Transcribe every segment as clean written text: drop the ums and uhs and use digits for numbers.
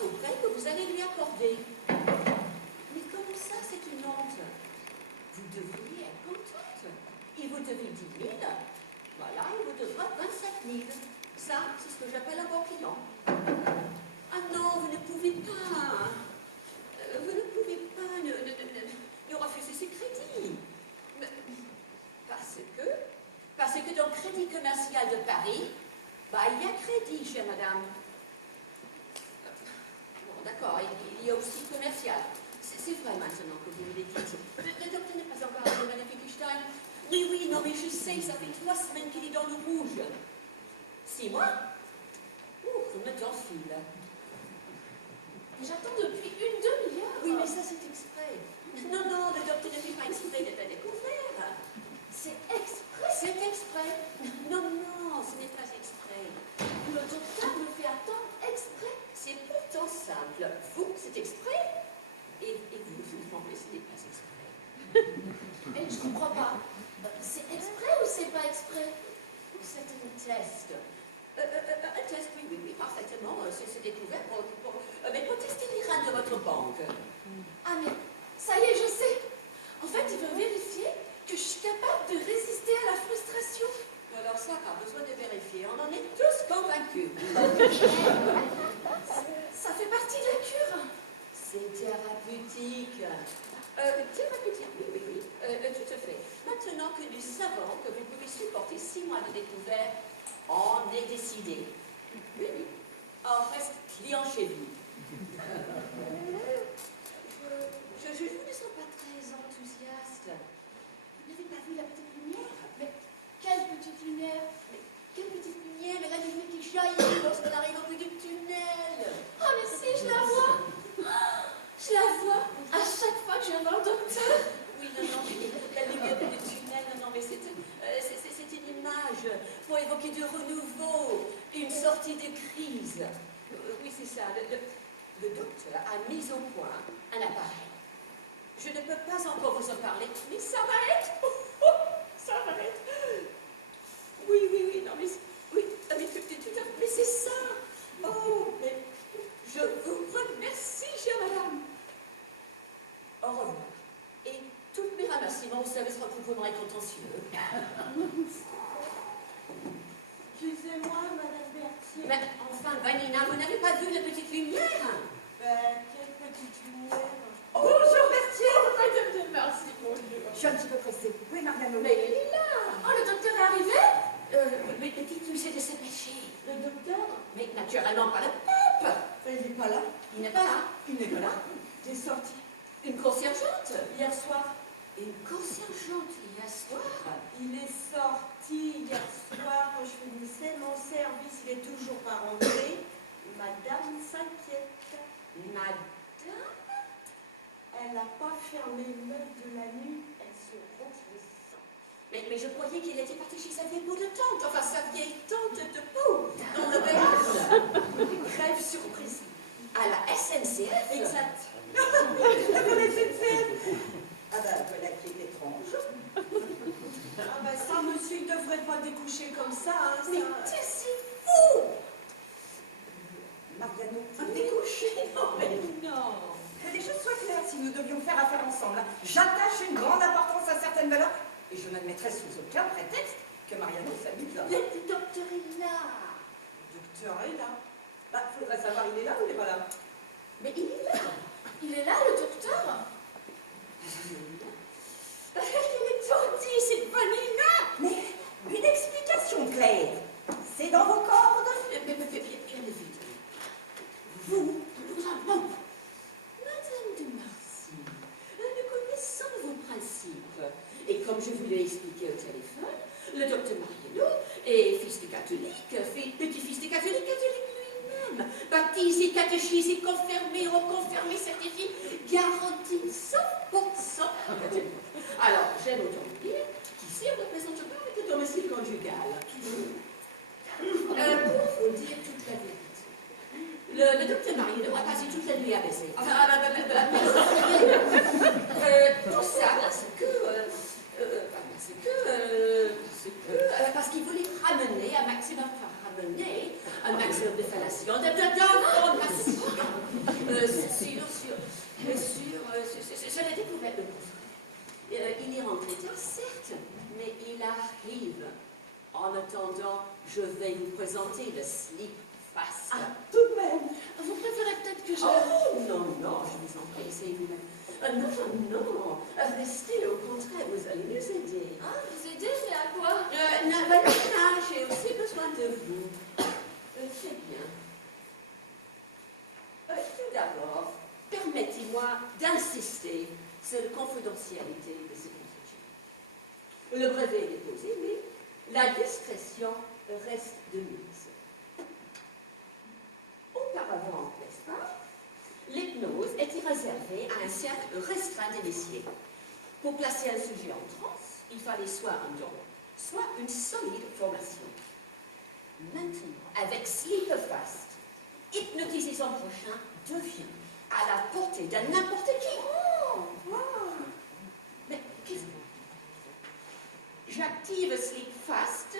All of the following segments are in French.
grâce au prêt que vous allez lui accorder. Mais comment ça, c'est une honte? Vous devriez être contente. Il vous devait 10 000. Voilà, il vous devra 27 000. Ça, c'est ce que j'appelle un bon client. Ah non, vous ne pouvez pas. Vous ne pouvez pas ne refuser ces crédits. Parce que dans le Crédit Commercial de Paris, il y a crédit, chère madame. Bon, d'accord, il y a aussi commercial. C'est vrai maintenant que vous me le dites. Le docteur n'est pas encore arrivé, madame Finkelstein. Oui, non, mais je sais, ça fait 3 semaines qu'il est dans le rouge. 6 mois? Vous me en file. J'attends depuis une demi-heure. Oui, mais ça, c'est exprès. Non, le docteur ne fait pas exprès d'être à découvert. C'est exprès. C'est exprès. Non, ce n'est pas exprès. Le docteur me fait attendre exprès. C'est pourtant simple. Vous, c'est exprès. Et vous, ce n'est pas exprès. Je comprends pas. C'est exprès ou c'est pas exprès? C'est un test. Un test, oui, parfaitement. C'est découvert mais pour tester les reins de votre banque. Ah, mais ça y est, je sais. En fait, il veut vérifier que je suis capable de résister à la frustration. Alors ça, pas besoin de vérifier. On en est tous convaincus. Ça fait partie de la cure. C'est thérapeutique. Thérapeutique, oui. Tout à fait. Maintenant que nous savons que vous pouvez supporter 6 mois de découvert, on est décidé. Oui. On reste client chez vous. Je ne sens pas très enthousiaste. Vous n'avez pas vu la petite lumière? Mais quelle petite lumière? Quelle petite lumière? Mais la lumière qui jaillit lorsqu'on arrive au bout du tunnel. Ah, mais si, je la vois. Je la vois à chaque fois que je viens voir le docteur. Oui, non, la lumière du tunnel, non, mais c'est une image pour évoquer du renouveau, une sortie de crise. Oui, c'est ça. Le docteur a mis au point un appareil. Je ne peux pas encore vous en parler, mais ça va être... ça va être... Oui, non, mais... Oui, tout à fait, mais c'est ça. Oh, mais je vous remercie, chère madame. Au revoir. Et tous mes remerciements au service recouvrement et contentieux. Excusez-moi, madame Berthier. Mais enfin, Vanina, vous n'avez pas vu la petite lumière? Quelle petite lumière. Oh, bonjour, Berthier. Merci, bonjour. Je suis un petit peu pressée. Oui, Mariano. Mais il est là. Oh, le docteur est arrivé? Mais dites-lui, c'est de se pêcher. Le docteur? Mais naturellement pas le pape. Il n'est pas là. Il n'est pas là. Il n'est pas là. Il est sorti Une conciergeante. hier soir. Une conciergeante hier soir. Il est sorti hier soir quand je finissais mon service. Il est toujours pas rentré. Madame s'inquiète. Madame? Elle n'a pas fermé l'œil de la nuit. Elle se ronge le sang. Mais je croyais qu'il était parti chez sa vieille peau de tante. Enfin, sa vieille tante de peau. Dans le Béarn. Grève surprise. À la SNCF. Exact. La SNCF. Ah voilà qui est étrange. Ça, monsieur, il ne devrait pas découcher comme ça. Hein, Mais ça... tu si fou. Mariano, Découché? Non, mais non. que les choses soient claires si nous devions faire affaire ensemble. J'attache une grande importance à certaines valeurs et je n'admettrai sous aucun prétexte que Mariano s'amuse. Le docteur est là. Le docteur est là. Faudrait savoir, il est là ou il n'est pas là? Mais il est là. Il est là, le docteur? Parce qu'elle est gentille, cette Vanina. Mais une explication claire. C'est dans vos cordes? Bien évidemment. Vous, non. Madame de Marcy, nous connaissons vos principes. Et comme je vous l'ai expliqué au téléphone, le docteur Mariano est fils de catholique, petit-fils de catholique lui-même, baptisé, catéchisé, confirmé, reconfirmé, certifié, garanti 100%. Alors, j'aime autant dire qu'ici, on ne présente pas avec le domicile conjugal. Pour vous dire toute la vérité, le docteur Mariano a passé toute la nuit à baiser. Enfin, tout ça parce qu'il voulait ramener un maximum œuvres de fellation, je l'ai découvert le pauvre. Il y rentre tard, certes, mais il arrive. En attendant, je vais vous présenter le slip fast. Ah, tout de même. Vous préférez peut-être que je... Oh, non, je vous en prie, essayez vous-même. Non, restez, au contraire, vous allez nous aider. Ah, vous aider, mais à quoi? J'ai aussi besoin de vous. C'est bien. Tout d'abord, permettez-moi d'insister sur la confidentialité de ce conflit. Le brevet est déposé, mais la discrétion reste de mise. Auparavant, n'est-ce pas, l'hypnose était réservée à un cercle restreint d'initiés. Pour placer un sujet en transe, il fallait soit un don, soit une solide formation. Maintenant, avec Sleep Fast, hypnotiser son prochain devient à la portée de n'importe qui. Oh. Mais qu'est-ce que... J'active Sleep Fast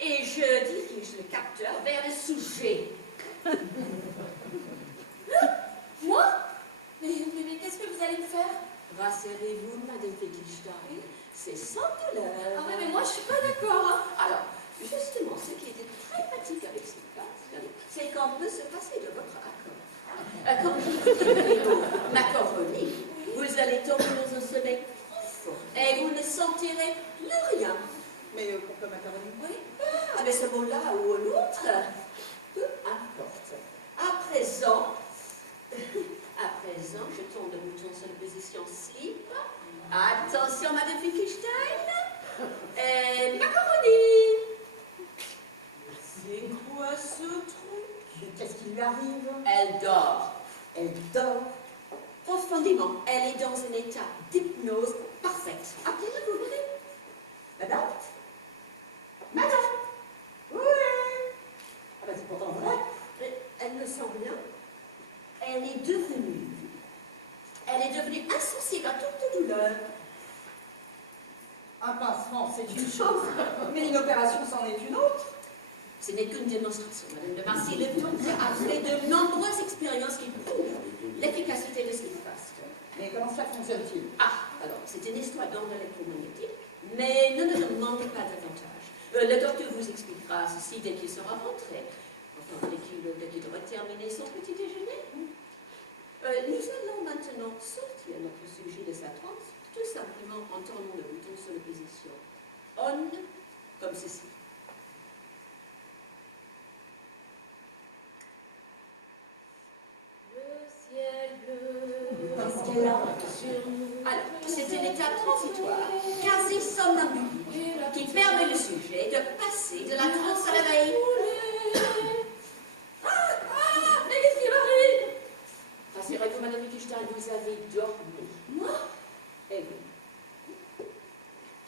et je dirige le capteur vers le sujet. Moi? Mais qu'est-ce que vous allez me faire? Rassurez-vous, Madame Wittgenstein, c'est sans douleur. Ah ouais, mais moi je suis pas d'accord, hein. Alors, justement, ce qui était très pratique avec Sleep Fast, c'est qu'on peut se passer de votre accord. Quand vous dites macaroni, vous allez tomber dans un sommeil profond et vous ne sentirez plus rien. Mais pourquoi macaroni? Oui, mais ce mot-là ou l'autre, peu importe. À présent, je tourne le bouton sur la position slip. Attention, Madame Wittgenstein. Et macaroni. C'est quoi ce truc? Mais qu'est-ce qui lui arrive? Elle dort. Elle dort. Profondément, elle est dans un état d'hypnose parfaite. Appelez-la, vous verrez. Madame? Madame? Oui. Ah ben c'est pourtant vrai. Elle ne sent rien. Elle est devenue insensible à toute douleur. Un pincement, c'est une chose, mais une opération, c'en est une autre. Ce n'est qu'une démonstration, Madame de Marcy. Le docteur a fait de nombreuses expériences qui prouvent l'efficacité de Sleep Fast. Mais comment ça fonctionne-t-il? Alors, c'est une histoire d'onde électromagnétique, mais ne nous demandez pas davantage. Le docteur vous expliquera ceci dès qu'il sera rentré. Enfin, dès qu'il aura terminé son petit déjeuner. Nous allons maintenant sortir notre sujet de sa transe, tout simplement en tournant le bouton sur la position on, comme ceci. Le ciel bleu. Parce qu'elle a sur nous. Alors, c'est un état transitoire, quasi somnambule, qui permet le sujet de passer de la transe à la veille. Mais qu'est-ce qui m'arrive? Rassurez-vous, Madame Wittgenstein, vous avez dormi. Moi? Et vous?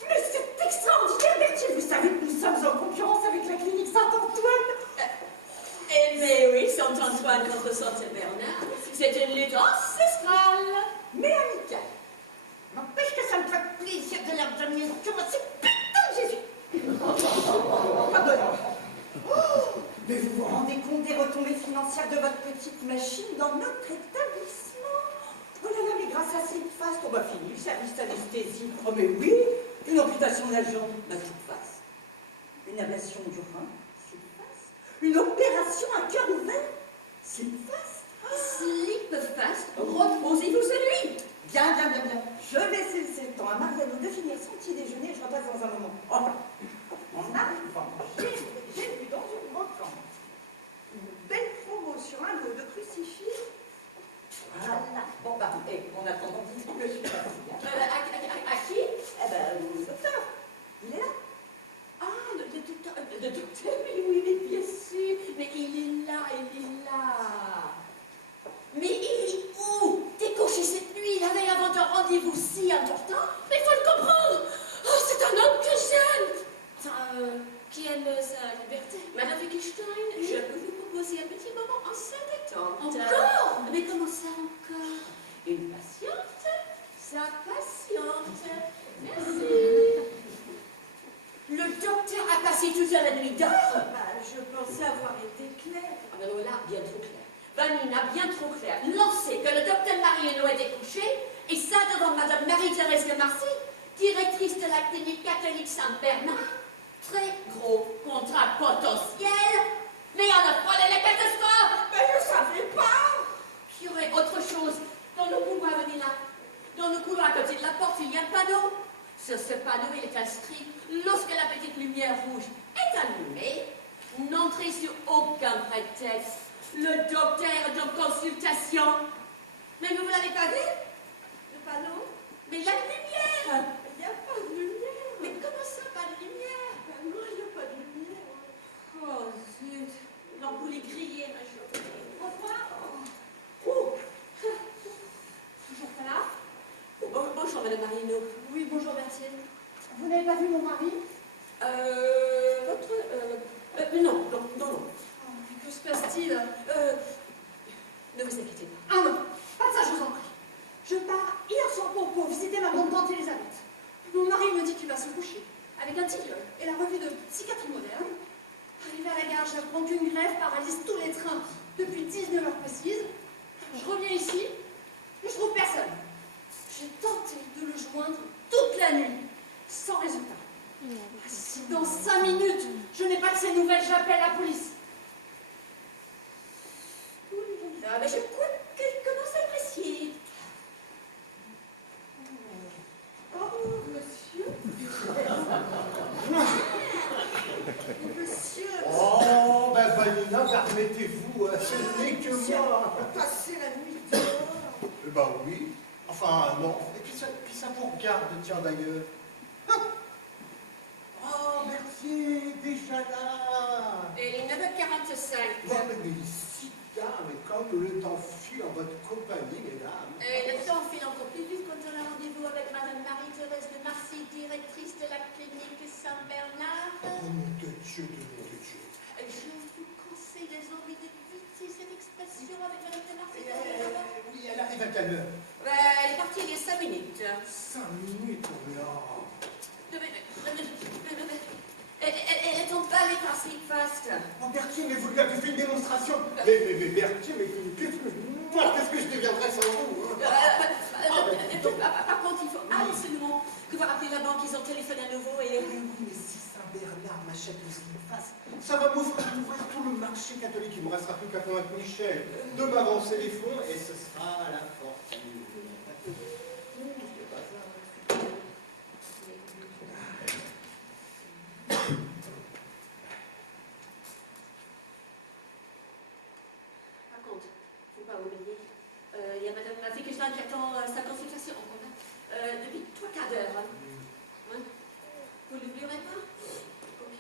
Mais c'est extraordinaire, Berthier. Vous savez que nous sommes en concurrence avec la clinique Saint-Antoine. Mais oui, Saint-Antoine contre Saint-Bernard, c'est une lutte ancestrale. Mais amicale. N'empêche que ça me fait plaisir de leur donner une cure à ces putains de Jésus. Pardon. Oh, mais vous vous rendez compte des retombées financières de votre petite machine dans notre établissement? Oh là là, mais grâce à Sleep Fast, on va finir le service d'anesthésie. Oh mais oui, une amputation de la jambe, Sleep Fast. Une ablation du rein, Sleep Fast. Une opération à cœur ouvert, Sleep Fast. Sleep Fast, reposez-vous sur lui. Bien. Je vais laisser le temps à Mariano de finir son petit déjeuner et je repasse dans un moment. Oh, en arrivant, j'ai vu dans une brocante une belle promo sur un lot de crucifix. Voilà. Bon, bah, en attendant, dites-moi que je suis partie. À qui? Eh ben, le docteur, il est là. Le docteur, oui, mais bien sûr. Mais il est là. Mais il est où? Décoché cette nuit, la veille avant un rendez-vous si important? Mais il faut le comprendre. Oh, c'est un homme que j'aime. Enfin, qui aime sa liberté. Madame Wittgenstein, je peux vous proposer un petit moment en salle d'attente. Encore? Mais comment ça encore? Une patiente? Sa patiente. Merci. Le docteur a passé toute la nuit dehors. Je pensais avoir été claire. Vanina, bien trop clair. Lancé que le docteur Mariano était couché, et ça devant Madame Marie-Thérèse de Marcy, directrice de la clinique catholique Saint-Bernard. Très gros contrat potentiel, mais en a pas la catastrophe. Mais je savais pas. Il y aurait autre chose dans le couloir, Vanina. Dans le couloir à côté de la porte, il y a un panneau. Sur ce panneau, il est inscrit, lorsque la petite lumière rouge est allumée, n'entrez sur aucun prétexte. Le docteur de consultation. Mais vous ne l'avez pas vu? Le panneau? Mais la lumière! Il n'y a pas de lumière. Mais comment ça, pas de lumière? Ben non, il n'y a pas de lumière. Oh zut! L'ampoule est grillée, ma chérie. Au revoir. Oh! Toujours pas là? Bonjour, Madame Marino. Oui, bonjour Berthier. Vous n'avez pas vu mon mari? Non. Oh, que se passe-t-il? Ne vous inquiétez pas. Ah non, pas de ça, je vous en prie. Je pars hier soir pour visiter ma grande-tante Elisabeth. Mon mari me dit qu'il va se coucher avec un tilleul et la revue de psychiatrie moderne. Arrivé à la gare, j'apprends qu'une grève paralyse tous les trains depuis 19 heures précises. Je reviens ici et je trouve personne. J'ai tenté de le joindre toute la nuit, sans résultat. Si dans 5 minutes, je n'ai pas de ses nouvelles, j'appelle la police. Ah, mais je crois qu'elle commence à apprécier. Oh, monsieur. Monsieur. Oh, ben Vanina, permettez-vous, ce n'est que moi. Passer la nuit dehors. Ben oui, enfin non. Et puis ça vous regarde, tiens d'ailleurs. Hein? Oh, Berthier, déjà là. Et il est 9h45. Ouais, mais si tard, mais comme le temps file en votre compagnie, mesdames. Le temps file encore plus vite quand on a rendez-vous avec Madame Marie-Thérèse de Marcy, directrice de la clinique Saint-Bernard. Oh, mon de Dieu, de mon Dieu. Je vous conseille désormais d'éviter cette expression avec Madame de Marcy. Oui, elle arrive à quelle heure? Elle est partie il y a 5 minutes. 5 minutes, oh là. Elle est emballée par Sleepfast. Oh, Berthier, mais vous lui avez fait une démonstration. Mais Berthier, mais qu'est-ce que je deviendrais sans vous, hein? Par contre, il faut absolument que vous rappeliez la banque, ils ont téléphoné à nouveau et... Oui, mais si Saint-Bernard m'achète le Sleepfast, ça va m'ouvrir tout le marché catholique. Il ne me restera plus qu'à convaincre Michel de m'avancer les fonds et ce sera la fortune. Par contre, il ne faut pas oublier, il y a Madame Wittgenstein qui attend sa consultation encore, depuis 3 quarts d'heure. Hein? Vous ne l'oublierez pas? Ok,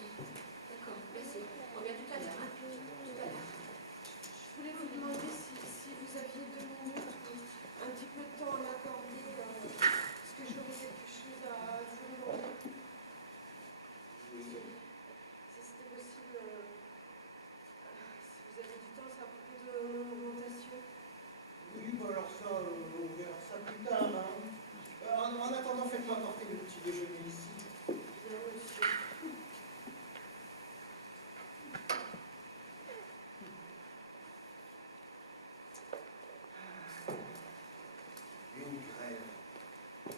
d'accord, merci. On vient tout à l'heure. Hein? Tout à l'heure. Je voulais vous demander si vous aviez 2 minutes, un petit peu de temps à m'accorder, parce que j'aurais quelque chose à vous demander. Si c'était possible, si vous avez du temps, c'est à propos de mon augmentation. Oui, bah alors ça, on verra ça plus tard. Hein. En attendant, faites-moi porter le petit déjeuner ici. Bien, monsieur. Une grève. De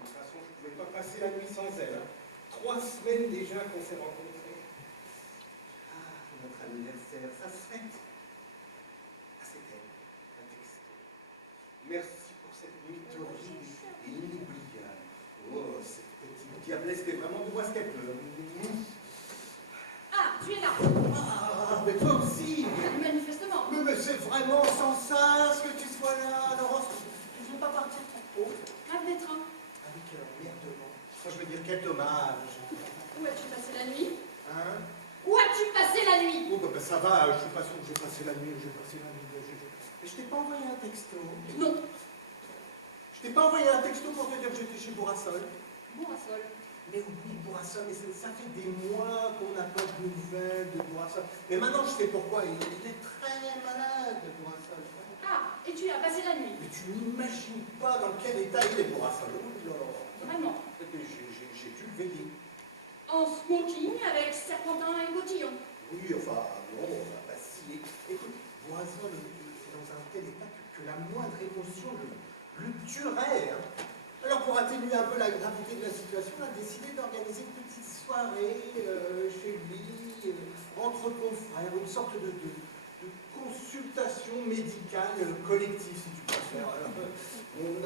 toute façon, je ne pouvais pas passer la nuit sans elle. Hein. 3 semaines déjà qu'on s'est rencontrés. Ah, notre anniversaire, ça se fête. Ah, c'est elle, un texto. Merci pour cette nuit torride et inoubliable. Oh, cette petite diablesse, c'était vraiment de moi ce qu'elle peut. Ah, tu es là. Ah, mais toi aussi. Manifestement. Mais c'est vraiment sans sens que tu sois là, Laurence. Tu ne veux pas partir trop tôt? Rêve des trains. Avec un merdement. Enfin, je veux dire, quel dommage. Où as-tu passé la nuit? Hein? Où as-tu passé la nuit? Oh, bah, ça va, je suis pas sûr que j'ai passé la nuit, Mais je t'ai pas envoyé un texto. Non. Je t'ai pas envoyé un texto pour te dire que j'étais chez Bourrassol. Bourrassol. Mais oui, Bourrassol, mais ça fait des mois qu'on n'a pas de nouvelles de Bourrassol. Mais maintenant, je sais pourquoi. Il est très malade, Bourrassol. Ah, et tu as passé la nuit? Mais tu n'imagines pas dans quel état il est, Bourrassol. Oh là là. Vraiment? J'ai dû le veiller. En smoking avec serpentin et cotillon. Oui, enfin, bon, on va pas scier. Écoute, Boisson tuerait. Hein. Alors pour atténuer un peu la gravité de la situation, on a décidé d'organiser une petite soirée chez lui, entre confrères, une sorte de consultation médicale collective, si tu préfères. Alors, on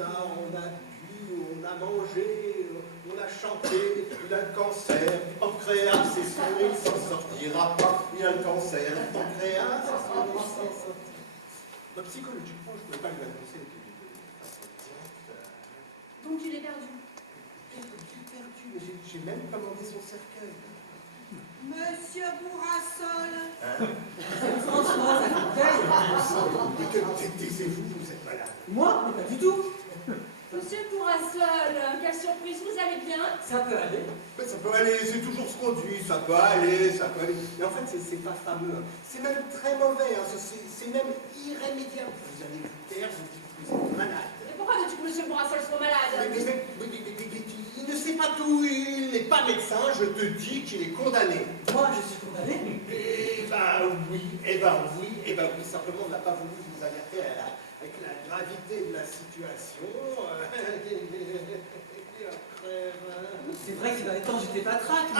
a bu, on a mangé, on a chanté, il a le cancer, du pancréas, c'est sûr, il s'en sortira pas, il a le cancer, du pancréas, c'est sûr, il s'en sortira. Bah, psychologiquement, je ne pouvais pas lui annoncer le début de façon directe. Donc tu l'es perdu. Perdu, mais j'ai même commandé son cercueil. Monsieur Bourrassol. François, ça fait Taisez-vous, vous êtes malade. Moi? Mais pas du tout. Monsieur Bourrassol, quelle surprise, vous allez bien? Ça peut aller. Mais ça peut aller, c'est toujours ce qu'on dit, ça peut aller, ça peut aller. Mais en fait, c'est pas fameux. C'est même très mauvais, hein. C'est même irrémédiable. Vous allez vous taire, vous dites que vous êtes malade. Mais pourquoi veux-tu que Monsieur Bourrassol soit malade? Mais il ne sait pas tout, il n'est pas médecin, je te dis qu'il est condamné. Moi, je suis condamné. Eh ben oui, simplement on n'a pas voulu vous alerter avec la gravité de la situation. C'est vrai que ces derniers temps, j'étais pas traque, mais...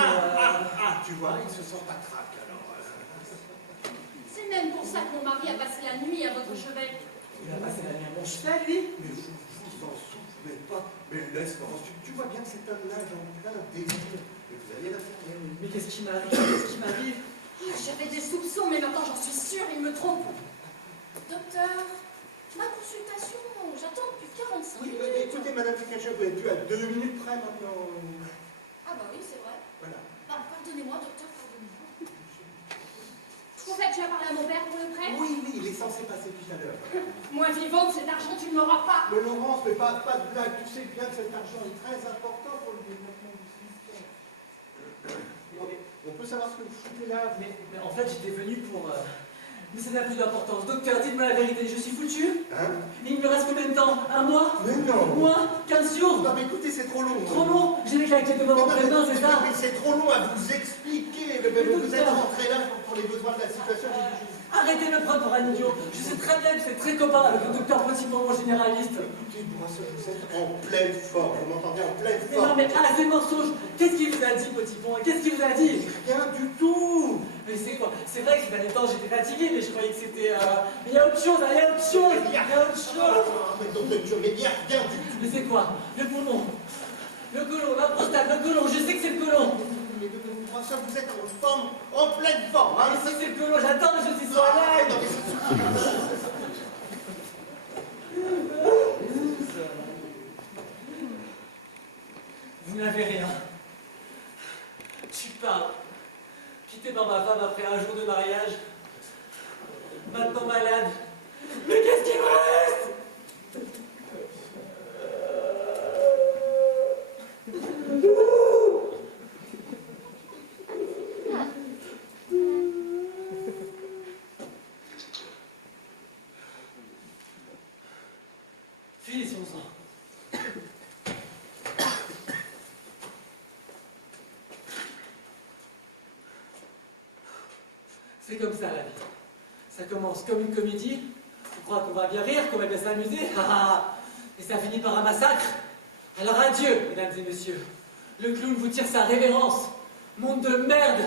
Tu vois, il se sent pas traque alors. C'est même pour ça que mon mari a passé la nuit à votre chevet. Il a passé la nuit à mon chevet, lui. Mais vous en souvenez pas. Mais laisse-moi, tu vois bien que cet homme nage en plein désir. Mais vous allez la faire. Mais qu'est-ce qui m'arrive? Qu'est-ce qui m'arrive? J'avais des soupçons, mais maintenant j'en suis sûre, il me trompe. Docteur, ma consultation, j'attends depuis 45 Oui, minutes. écoutez, Madame Fikacha, vous êtes plus à 2 minutes près maintenant. Ah bah oui, c'est vrai. Voilà. Pardonnez-moi, docteur, pardonnez-moi. En fait, tu as parlé à mon père pour le prêt? Oui, il est censé passer tout à l'heure. Moi, vivante, cet argent, tu ne l'auras pas. Mais Laurence, mais pas de blague, tu sais bien que cet argent est très important pour le développement du système. On peut savoir ce que vous foutez là? Mais en fait, j'étais venu pour... Mais ça n'a plus d'importance. Docteur, dites-moi la vérité, je suis foutu? Hein? Il me reste combien de temps? Un mois? Mais non! Moins? 15 jours? Non mais écoutez, c'est trop long. Trop long? J'ai les claquettes de moment présent, c'est ça? Mais c'est trop long à vous expliquer. Vous êtes rentré là pour les besoins de la situation. Arrêtez de me prendre pour un idiot. Je sais très bien que vous êtes très copain avec le docteur Potiphon, mon généraliste. Écoutez, Bourrassol, vous êtes en pleine forme. Vous m'entendez? En pleine Mais forme. non, mais assez de mensonges. Qu'est-ce qu'il vous a dit, Potiphon? Qu'est-ce qu'il vous a dit? Rien du tout. Mais c'est quoi? C'est vrai que ces derniers temps, j'étais fatigué, mais je croyais que c'était... Mais il y a autre chose, hein, il y a autre chose. Il y a autre chose. Mais donc, mais bien, rien du tout. Mais c'est quoi? Le poumon, le côlon, la prostate, le côlon, je sais que c'est le côlon. Mais Bourrassol, vous êtes en forme, en pleine forme. Hein. Mais si c'est le côlon, j'attends, mais je suis sur la live. Non, mais c'est- Vous n'avez rien. Tu parles. Quitté par ma femme après un jour de mariage. Maintenant malade. Mais qu'est-ce qu'il me reste? Finissons-en. C'est comme ça la vie. Ça commence comme une comédie. On croit qu'on va bien rire, qu'on va bien s'amuser. Et ça finit par un massacre. Alors adieu, mesdames et messieurs. Le clown vous tire sa révérence. Monde de merde.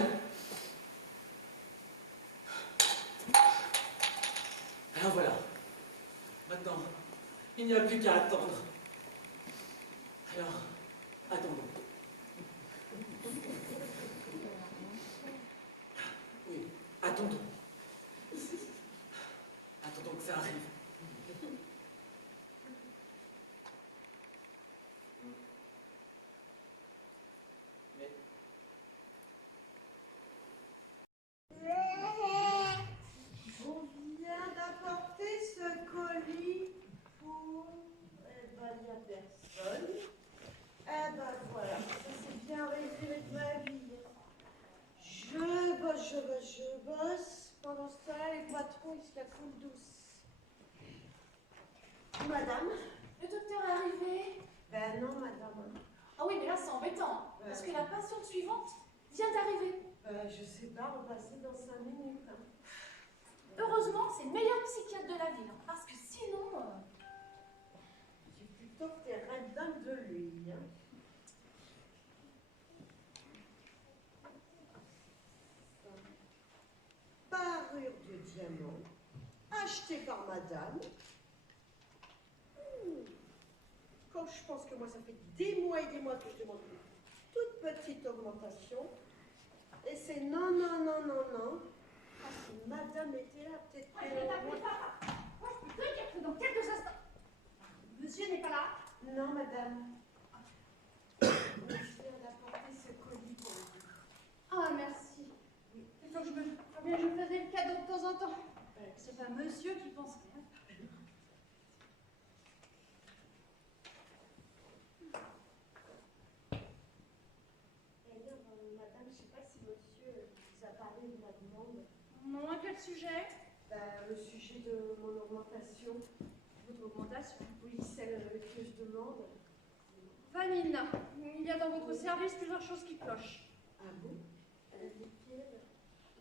Alors voilà. Maintenant, il n'y a plus qu'à attendre. Alors, attendons. Oui, attendons. Attendons que ça arrive. Mais... On vient d'apporter ce colis pour... Eh ben, il n'y a personne. Eh ben, voilà, ça c'est bien résumé de ma vie. Je bosse. Pendant ce temps-là, les patrons, ils se la coulent douce. Madame? Le docteur est arrivé. Ben non, madame. Ah oui, mais là, c'est embêtant. Parce que la patiente suivante vient d'arriver. Je sais pas, on passait dans 5 minutes. Heureusement, c'est le meilleur psychiatre de la ville. Parce que sinon... J'ai plus t'offres tes redingues de l'huile. Hein. Parure de diamant, achetée par madame. Quand je pense que moi, ça fait des mois et des mois que je demande une toute petite augmentation. Et c'est non, non, non, non, non. Ah, si madame était là, peut-être Ouais, je vais t'appeler papa. Moi, je peux te dire que dans quelques instants. Monsieur n'est pas là. Non, madame. Je viens d'apporter ce colis pour vous. Ah, merci. Il faut que je faisais le cadeau de temps en temps. C'est pas monsieur qui pense rien. Madame, je ne sais pas si monsieur vous a parlé de ma demande. Non, à quel sujet? Le sujet de mon augmentation. Votre augmentation. Oui, celle que je demande. Vanina, il y a dans votre service plusieurs choses qui clochent. Ah bon? Lesquelles?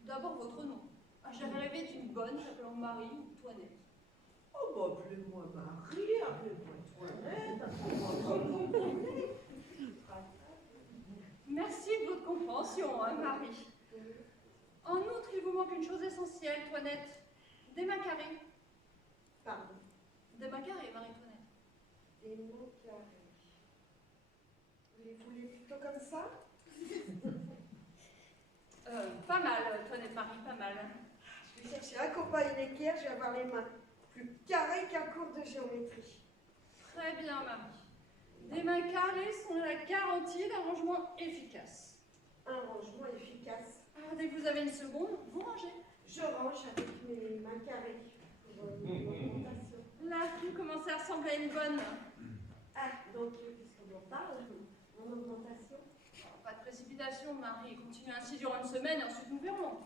D'abord votre nom. J'avais rêvé d'une bonne s'appelant Marie ou Toinette. Oh, bah, appelez-moi Marie, appelez-moi Toinette, appelez-moi comme vous voulez. Merci de votre compréhension, hein, Marie. En outre, il vous manque une chose essentielle, Toinette. Des mains carrées. Pardon. Des mains carrées, Marie-Toinette. Des mots carrés. Vous les voulez plutôt comme ça? Pas mal, Toinette Marie, pas mal. Je vais chercher un copain une équerre, je vais avoir les mains plus carrées qu'un cours de géométrie. Très bien, Marie. Des mains carrées sont la garantie d'un rangement efficace. Un rangement efficace. Alors, dès que vous avez une seconde, vous rangez. Je range avec mes mains carrées pour mon augmentation. Là, vous commencez à ressembler à une bonne. Ah, donc, puisqu'on en parle, mon augmentation. Alors, pas de précipitation, Marie. Continuez ainsi durant une semaine et ensuite nous verrons.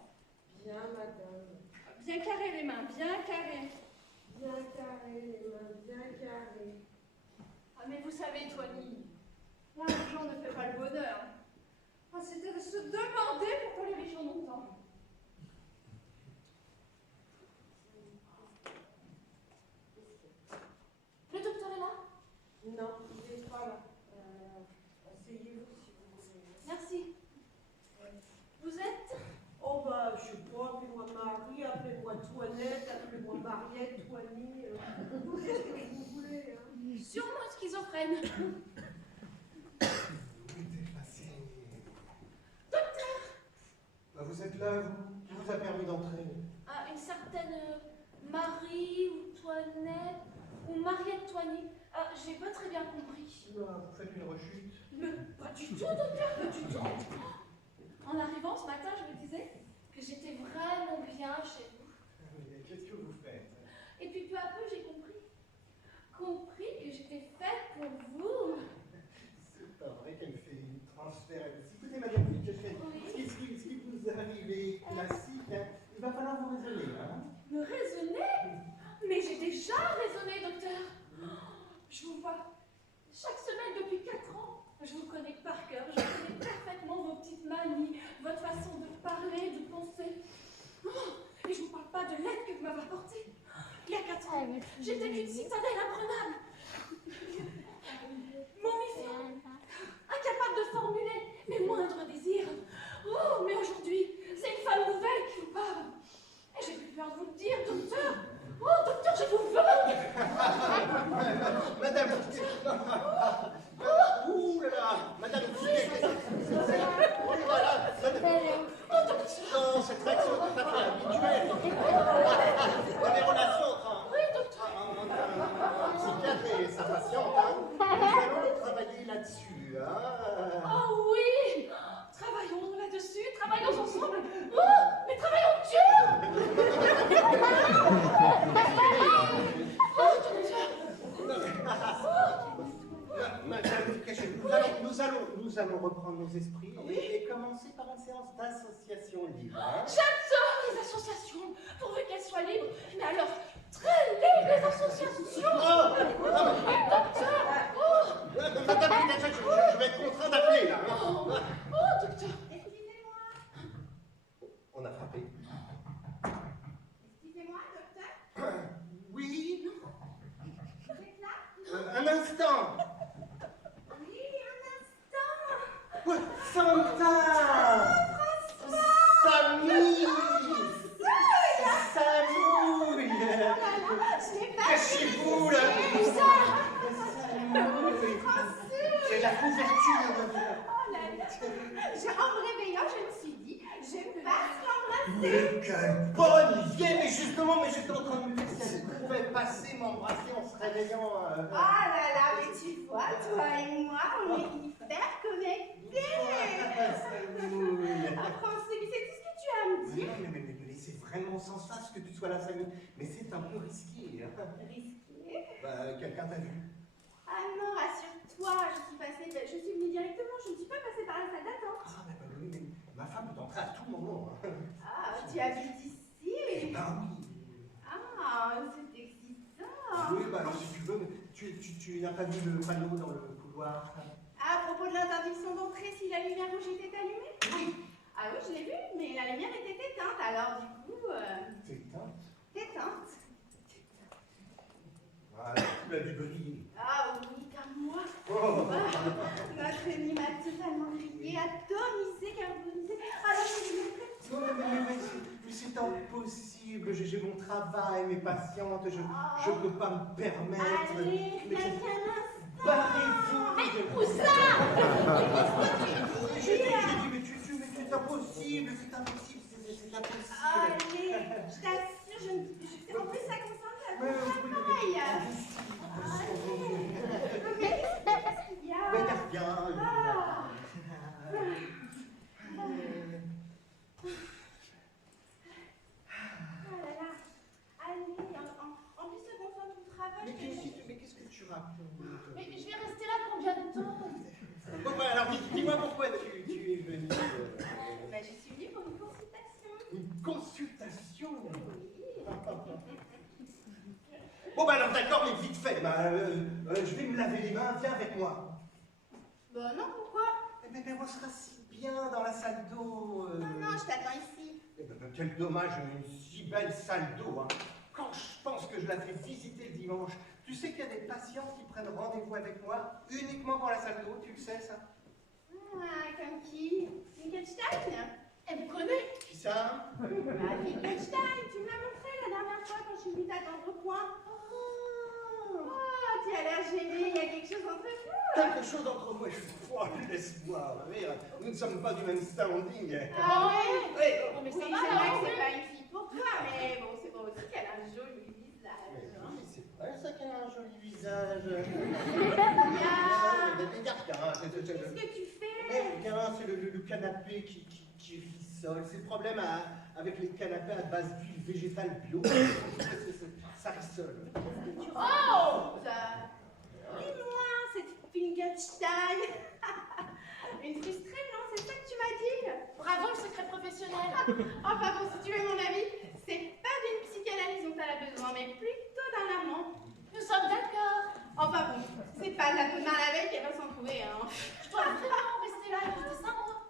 Bien, madame. Bien carrées les mains, bien carrées. Bien carrées, les mains bien carrées. Ah, mais vous savez, Toiny, l'argent ne fait pas le bonheur. Ah, c'était de se demander pourquoi les riches en ont tant. Le docteur est là? Non, il n'est pas là. Asseyez-vous si vous voulez. Merci. Vous êtes? Oh, bah, je sais pas, appelez-moi Marie, appelez-moi Toinette, appelez-moi Mariette, Toiny. Qu'est-ce que vous voulez, hein? Sûrement schizophrène. Docteur! Bah, vous êtes là, vous? Qui vous a permis d'entrer? Ah, une certaine Marie ou Toinette ou Mariette Toiny. Ah, j'ai pas très bien compris. Bah, vous faites une rechute. Mais pas du tout, docteur, pas du tout. En arrivant ce matin, je me disais que j'étais vraiment bien chez vous. Mais qu'est-ce que vous faites? Et puis peu à peu, j'ai compris que j'étais faite pour vous. C'est pas vrai qu'elle fait une transfert. Écoutez, madame, je fais Oui. ce qui vous arrive est classique. Hein. Il va falloir vous raisonner. Hein. Me raisonner? Mais j'ai déjà raisonné, docteur. Je vous vois chaque semaine depuis 4 ans. Je vous connais par cœur, je connais parfaitement vos petites manies, votre façon de parler, de penser. Oh, et je ne vous parle pas de l'aide que vous m'avez apportée. Il y a 4 ans, j'étais qu'une citadelle imprenable. Momifiante, incapable de formuler mes moindres désirs. Oh, mais aujourd'hui, c'est une femme nouvelle qui vous parle. Et j'ai plus peur de vous le dire, docteur. Oh, docteur, je vous veux. Madame, ouh là là, madame, oh là là, madame. Non, cette réaction n'est pas très habituelle. Les relations entre un psychiatre et sa patiente, hein, nous allons travailler là-dessus. Hein. Oh oui, travaillons là-dessus, travaillons ensemble. Oh, mais travaillons dur. Oh, docteur. Madame, nous allons reprendre nos esprits et commencer par une séance d'association libre. Hein. J'adore les associations, pourvu qu'elles soient libres. Mais alors, très libres les associations. Docteur. Oh. Madame, je vais être contraint d'appeler là. Hein. Oh, docteur. On a frappé. Excusez-moi, docteur. Oui. Vous êtes là? Un instant. instant. Oui, un instant. Ouais, Santa. Samy. Samouille. Je n'ai pas Cachez-vous là. Samouille. C'est la couverture. Oh là là. En me réveillant, je me suis dit, je passe l'embrasser. Mais quelle bonne idée. Mais justement, j'étais en train de me dire si elle pouvait passer m'embrasser en se réveillant. Ah là là, mais tu vois, toi et moi, on est hyper connectés. Ah, Français, mais c'est tout ce que tu as à me dire. Mais c'est vraiment sans ça ce que tu sois là, Samy. Mais c'est un peu risqué. Risqué. Bah, quelqu'un t'a vu. Ah non, rassure-toi, je suis venue directement, je ne suis pas passée par la salle d'attente. Ah, bah oui, mais ma femme peut entrer à tout moment. Ah, tu habites ici? Ben oui. Ah, c'est excitant. Oui, bah alors si tu veux, tu n'as pas vu le panneau dans le couloir? À propos de l'interdiction d'entrer si la lumière rouge était allumée? Oui. Ah oui, je l'ai vu, mais la lumière était éteinte, alors du coup... C'est éteint. éteinte. Voilà, tu l'as dû briller. Ah oui, comme moi. Oh. Notre ennemi m'a totalement grillé, atomisé, carbonisé. Alors je lui ai fait... Non, mais c'est impossible. J'ai mon travail, mes patientes, je ne peux pas me permettre. Allez, Mais n'a qu'un instant. barrez-vous. Mais où ça? C'est impossible, c'est impossible, c'est impossible. Allez, je t'assure, en plus ça concentre à Mais ton oui, travail. Mais qu'est-ce qu'il y a? Mais t'as rien. Ah. Oh là là. Allez, en plus ça concentre ton travail. Mais qu'est-ce que tu racontes? Mais je vais rester là combien de temps? Bon, bah, alors dis-moi pourquoi tu es venu. Bah, je suis venue pour une consultation. Une consultation. Oui. Bon, bah alors d'accord, mais vite fait. Bah, je vais me laver les mains, viens avec moi. Bah non, pourquoi? Mais on sera si bien dans la salle d'eau. Non, je t'attends ici. Eh ben, quel dommage, une si belle salle d'eau. Hein. Quand je pense que je la fais visiter le dimanche, tu sais qu'il y a des patients qui prennent rendez-vous avec moi uniquement pour la salle d'eau, tu le sais ça? Ah, comme qui? Wittgenstein? Elle me connaît. Qui ça? Ah, Wittgenstein, tu me l'as montré la dernière fois quand je suis venue t'attendre au coin. Oh, tu as l'air gêné, il y a quelque chose entre vous. Quelque chose entre moi et je laisse-moi rire. Nous ne sommes pas du même standing. Ah ouais? Oui. Oh, mais Oui, ça c'est va, vrai là, que c'est pas une fille pour toi, mais bon, c'est vrai aussi qu'elle a un joli visage. Hein. Oui, c'est vrai ça qu'elle a un joli visage. Bien. Qu'est-ce Qu'est-ce que tu fais? Mais bien, c'est le canapé qui rissole. C'est le problème avec les canapés à base d'huile végétale bio. Ça rissole. Oh! Dis-moi, cette Wittgenstein. Une frustrée, non? C'est ça que tu m'as dit? Bravo le secret professionnel. Enfin bon, si tu veux mon avis, c'est pas d'une psychanalyse dont elle a besoin, mais plutôt d'un amant. Nous sommes d'accord. Enfin bon, c'est pas la demain la veille qu'elle va s'en trouver, hein. Je dois vraiment rester là et rester 5 mois.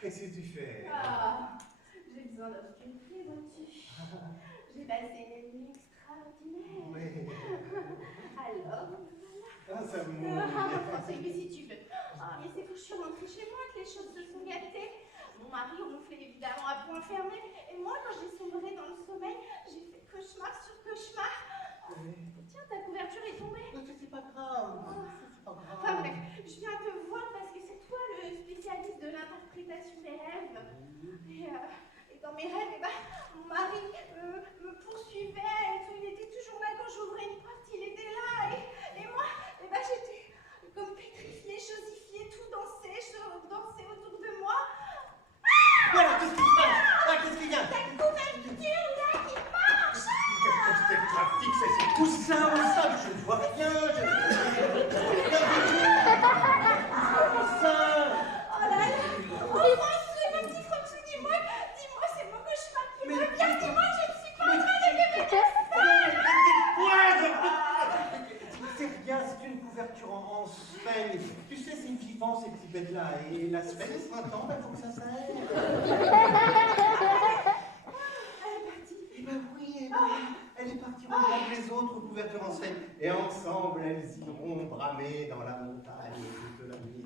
Qu'est-ce que tu fais? Ah, j'ai besoin d'obscurité, vois-tu. J'ai passé une nuit extraordinaire. Oui. Alors, Ah, ça c'est que si tu veux. Ah, mais c'est quand je suis rentrée chez moi que les choses se sont gâtées. Mon mari ronflait évidemment à point fermé. Et moi, quand j'ai sombré dans le sommeil, j'ai fait cauchemar sur cauchemar. Tiens, ta couverture est tombée. C'est pas grave. C'est pas grave. Enfin bref, je viens te voir parce que c'est toi le spécialiste de l'interprétation des rêves. Et dans mes rêves, mon mari me poursuivait. Il était toujours là quand j'ouvrais une porte, il était là. Et moi, j'étais comme pétrifiée, chosifiée, tout dansait autour de moi. Voilà, qu'est-ce qui se passe? Ah, qu'est-ce qu'il y a? Ta couverture là qui marche. C'est pratique, c'est tout ça, je ne vois rien. Comment ça? Oh là là. Oh François, mon petit François, dis-moi, c'est mon cauchemar qui me vient. Dis-moi, je ne suis pas en train de rêver. C'est rien, c'est une couverture en semaine. Tu sais, c'est vivant ces petits bêtes-là. Et la semaine, c'est 20 ans, il faut que ça s'aille. Elle est partie. Eh ben oui, elle est partie regarder les autres couvertures en semaine. Et Et ensemble, elles iront bramer dans la montagne toute la nuit.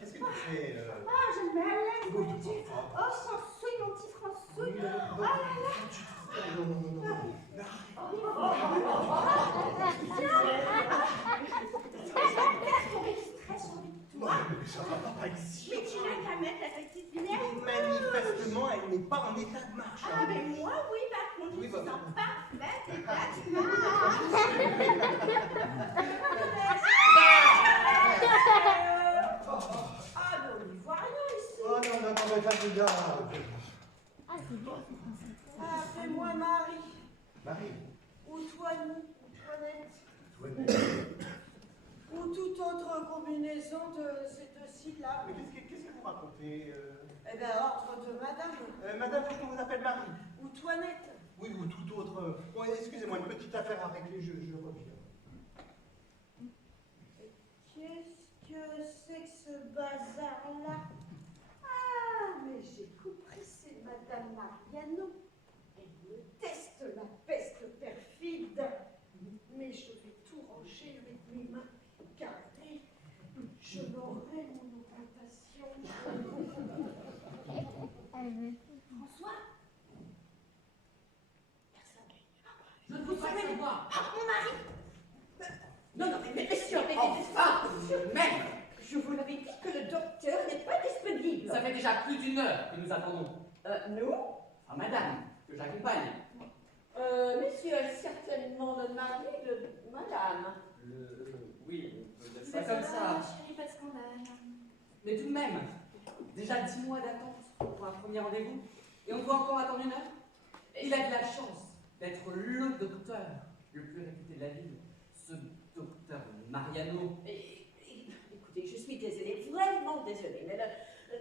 Qu'est-ce que tu fais Ah, je me mets à l'aise, vois-tu. Oh, Chansouille, mon petit Françouille. Oh là là. Non, non, non, non. Mais ça va pas ici. Mais tu n'as qu'à mettre la petite lumière. Manifestement, elle n'est pas en état de marche. Ah, mais moi, oui, par contre, je suis en parfait état de marche. Ah, mais on n'y voit rien ici. Oh non, non, non, mais ça, là. Ah, fais-moi Marie. Marie. Ou Toinette. Toinette. Ou toute autre combinaison de ces deux syllabes. Mais qu'est-ce que vous racontez Eh bien, ordre de madame. Madame, faut qu'on vous appelle Marie. Ou Toinette. Oui, ou tout autre. Bon, excusez-moi, une petite affaire à régler, je reviens. Qu'est-ce que c'est que ce bazar-là? Ah, mais j'ai compris, c'est Madame Mariano. Elle me teste, la peste perfide. Mais je vais tout ranger avec mes mains carrées. Je l'aurai, mon augmentation. François? Personne. Je ne vous savez les voir. Ah, mon mari! Non, non, mais messieurs, Enfin, même. je vous l'avais dit que le docteur n'est pas disponible. Ça fait déjà plus d'une heure que nous attendons. Nous? Ah, madame, que j'accompagne. Monsieur est certainement le mari de madame. Oui, on peut dire ça comme ça. Chérie, pas de scandale. Mais tout de même, déjà 10 mois d'attente pour un premier rendez-vous, et on doit encore attendre une heure. Il a de la chance d'être le docteur le plus réputé de la ville, ce docteur Mariano. Écoutez, je suis désolée, vraiment désolée, mais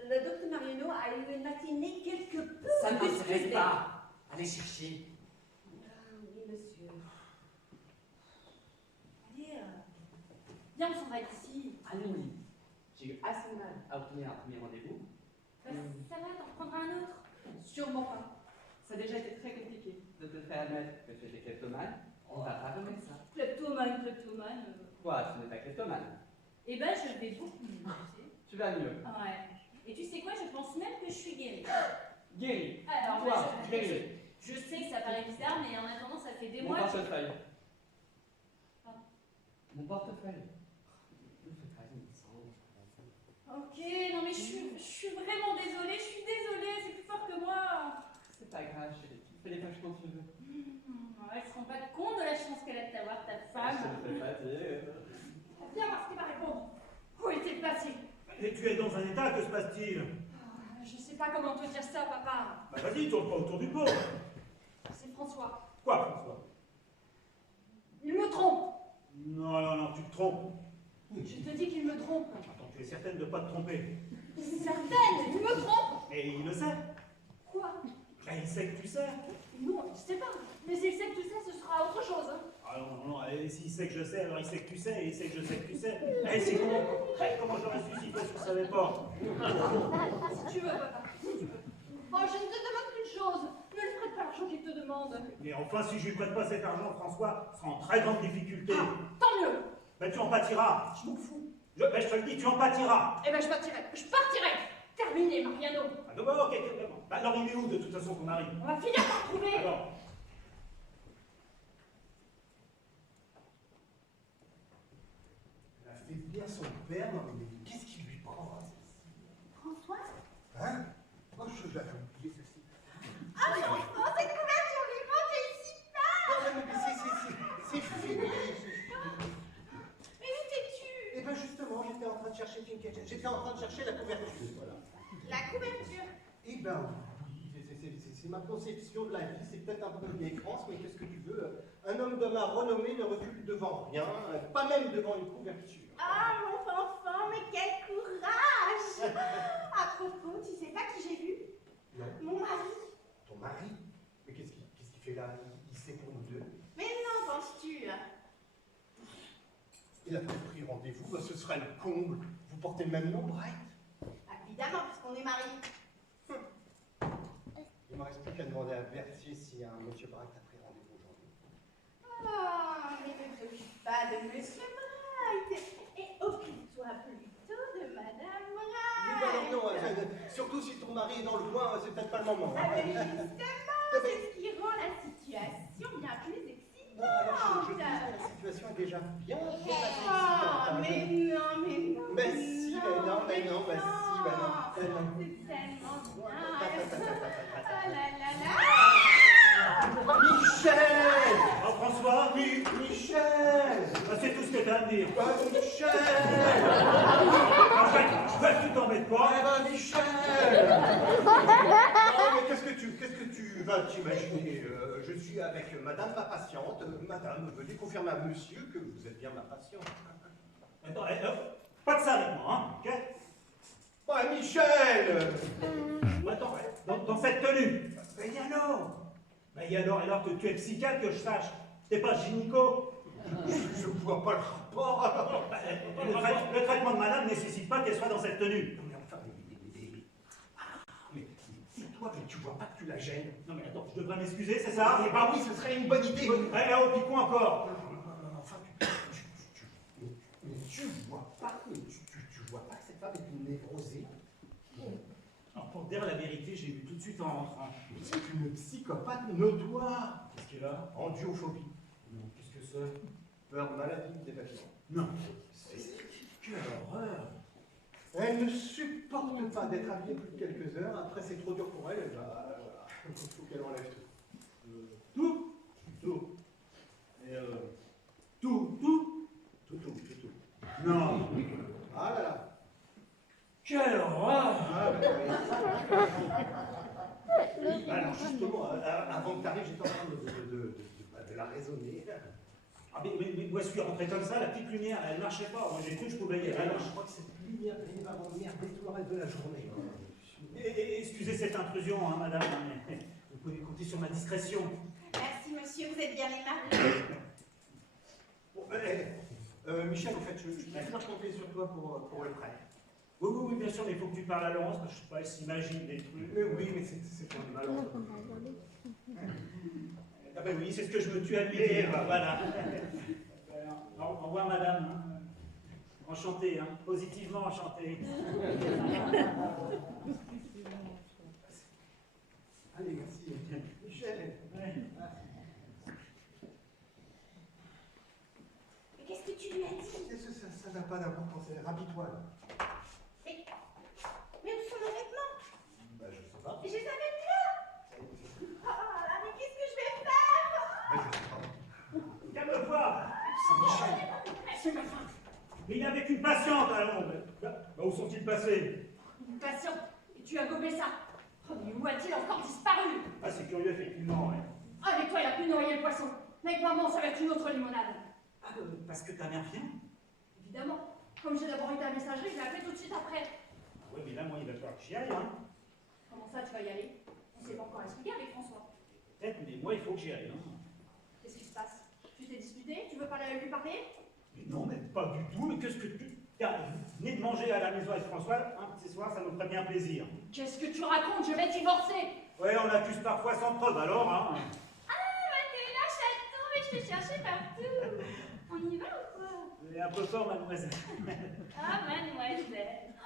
le docteur Mariano a eu une matinée quelque peu... Ça ne m'intéresse disputée. pas. Allez chercher. Ah oui, monsieur. Allez, viens, on s'en va d'ici. Allons-y. J'ai eu assez mal à obtenir un premier rendez-vous. Bah, ça va, t'en reprendras un autre. Sûrement pas. Ça a déjà été très compliqué de te faire admettre que tu étais kleptomane. On va pas remettre ça. Kleptomane. Quoi, tu n'es pas kleptomane? Eh ben, je vais beaucoup mieux, tu sais. Tu vas mieux. Ouais. Et tu sais quoi, je pense même que je suis guérie. Guéri. Alors, Toi, bah, guéri. je sais que ça paraît bizarre, mais en attendant, ça fait des Mon mois que... portefeuille. Pardon. Mon portefeuille. Ne fais pas une descente. Ok, non mais je suis vraiment désolée, c'est plus fort que moi. C'est pas grave, chérie. Tu fais les pages quand tu veux. Elle se rend pas compte de la chance qu'elle a de t'avoir, ta femme. Je te fais pas dire. Viens voir ce qui va répondre. Où est-il passé? Et tu es dans un état, que se passe-t-il? Je sais pas comment te dire ça, papa. Bah vas-y, tourne pas autour du pot. C'est François. Quoi, François? Il me trompe. Non, non, non, tu te trompes. Je te dis qu'il me trompe. Attends, tu es certaine de ne pas te tromper. Certaine, il me trompe. Et il le sait. Quoi? Et il sait que tu sais. Non, je sais pas. Mais s'il sait que tu sais, ce sera autre chose. Hein. Ah non, non, non, et s'il sait que je sais, alors il sait que tu sais, et il sait que je sais que tu sais. Eh, c'est con. Comment j'aurais su si toi tu ne savais pas? Si tu veux, papa. Si tu veux. Oh, je ne te demande qu'une chose. Ne lui prête pas l'argent qu'il te demande. Mais enfin, si je lui prête pas cet argent, François sera en très grande difficulté. Ah, tant mieux. Ben tu en pâtiras. Je m'en fous. Je te le dis, tu en pâtiras. Eh ben, je partirai. Je partirai. Terminé, Mariano. Ah, donc, ok, bon. Bah, alors il est où de toute façon ton mari? On va finir par trouver. Alors. Elle a fait venir son père, non mais qu'est-ce qui lui prend hein, François? Hein? Oh, je l'avais oublié ceci. Ah, mais oh, cette couverture vivante est si Non, mais c'est fini. Mais où t'es-tu? Et ben justement, j'étais en train de chercher Finkelstein. J'étais en train de chercher la couverture, voilà. La couverture. Eh ben oui, c'est ma conception de la vie, c'est peut-être un peu une écrance, mais qu'est-ce que tu veux? Un homme de ma renommée ne recule devant rien, pas même devant une couverture. Ah, mon enfant, mais quel courage! À propos, tu sais pas qui j'ai vu? Non. Mon mari. Ton mari? Mais qu'est-ce qu'il fait là? Il sait pour nous deux. Mais non, penses-tu? Il a pas pris rendez-vous, bah, ce serait le comble. Vous portez le même nom, Bright? Évidemment, puisqu'on est mariés. Il ne me reste plus qu'à demander à Berthier si un monsieur Bright a pris rendez-vous aujourd'hui. Ah, mes bébés. pas de Monsieur Bright. Et occupe-toi plutôt de Madame Oui, Bright. non, surtout si ton mari est dans le coin, c'est peut-être pas le moment. Ah, mais justement, c'est ce qui rend la situation bien plus excitante. Alors, je disais, la situation est déjà bien assez Oh, excitante. mais non. Mais si, mais non, mais non, mais si, mais non. C'est tellement bien. Ah là là là. Michel! Oh, François, Michel! ah, c'est tout ce que t'as à me dire. Michel! Enfin, tu t'embêtes pas. Eh ben, Michel! Non, mais qu'est-ce que tu vas t'imaginer? Je suis avec madame ma patiente. Madame, veuillez confirmer à monsieur que vous êtes bien ma patiente. Attends, pas de ça avec moi, hein, ok? Ouais, Michel! Attends, dans cette tenue. Et alors, tu es psychiatre que je sache. T'es pas gynéco. Je vois pas le rapport, alors. Le traitement de madame nécessite pas qu'elle soit dans cette tenue. Non, mais enfin, mais dis-toi, mais tu vois pas que tu la gênes. Non mais attends, je devrais m'excuser, c'est ça? Eh ben oui, ce serait une bonne idée. Allez, oh, puis quoi encore? Enfin, tu vois pas que cette femme est une névrosée. Alors, pour te dire la vérité, j'ai vu tout de suite en rentrant. C'est une psychopathe notoire. Qu'est-ce qu'elle a? Andiophobie. Non, qu'est-ce que c'est? Peur maladie des papillons. Non. Quelle horreur! Elle ne supporte pas d'être habillée plus de quelques heures. Après, c'est trop dur pour elle. Et bah, voilà. Il faut qu'elle enlève tout. Tout? Tout. Et tout? Non. Ah là là. Quelle horreur! Ah, oui, alors justement, avant que tu arrives, j'étais en train de la raisonner. Ah, mais moi, je suis rentré comme ça, la petite lumière, elle marchait pas. Moi, j'ai cru que je pouvais y aller. Alors, je crois que cette lumière va m'emmerder tout le reste de la journée. Excusez cette intrusion, hein, madame, mais vous pouvez compter sur ma discrétion. Merci, monsieur, vous êtes bien aimable. Bon, Michel, en fait, je peux compter sur toi pour le prêt. Oui, bien sûr, mais il faut que tu parles à Laurence, parce que je sais pas, elle s'imagine des trucs. Mais oui, mais c'est un mal. Ah ben oui, c'est ce que je me tue à lui dire, voilà. Au revoir, madame. Hein. Enchanté, hein. Positivement enchanté. Allez, merci. Michel. Ouais. Mais qu'est-ce que tu lui as dit? Ça n'a pas d'importance, rapide-toi. Mais où sont mes vêtements? Bah, je sais pas. Je les avais mis là. Ah, mais qu'est-ce que je vais faire? Bah, je sais pas. Calme-toi. C'est Michel. C'est ma femme. Mais il n'avait qu'une patiente, allons. Où sont-ils passés? Une patiente. Et tu as gobé ça. Oh, mais où a-t-il encore disparu? Ah, c'est curieux, effectivement, ouais. Avec toi, il a pu noyer le poisson. Mais avec maman, ça va être une autre limonade. Ah, parce que ta mère vient? Évidemment. Comme j'ai d'abord été à la messagerie, je l'ai appelé tout de suite après. Ah ouais, mais là, moi, il va falloir que j'y aille, hein. Comment ça, tu vas y aller? On s'est pas encore expliqué avec François. Peut-être, mais moi, il faut que j'y aille, hein. Qu'est-ce qui se passe? Tu t'es disputé? Tu veux pas lui parler? Mais non, mais pas du tout, mais qu'est-ce que tu... Tiens, venez de manger à la maison avec François, un petit soir, ça nous ferait bien plaisir. Qu'est-ce que tu racontes? Je vais divorcer! Ouais, on l'accuse parfois sans preuve, alors, hein. Mathilda, chaton, mais je te cherchais partout. On y va ou quoi? Vous êtes un peu fort, mademoiselle. Ah, mademoiselle. Oh,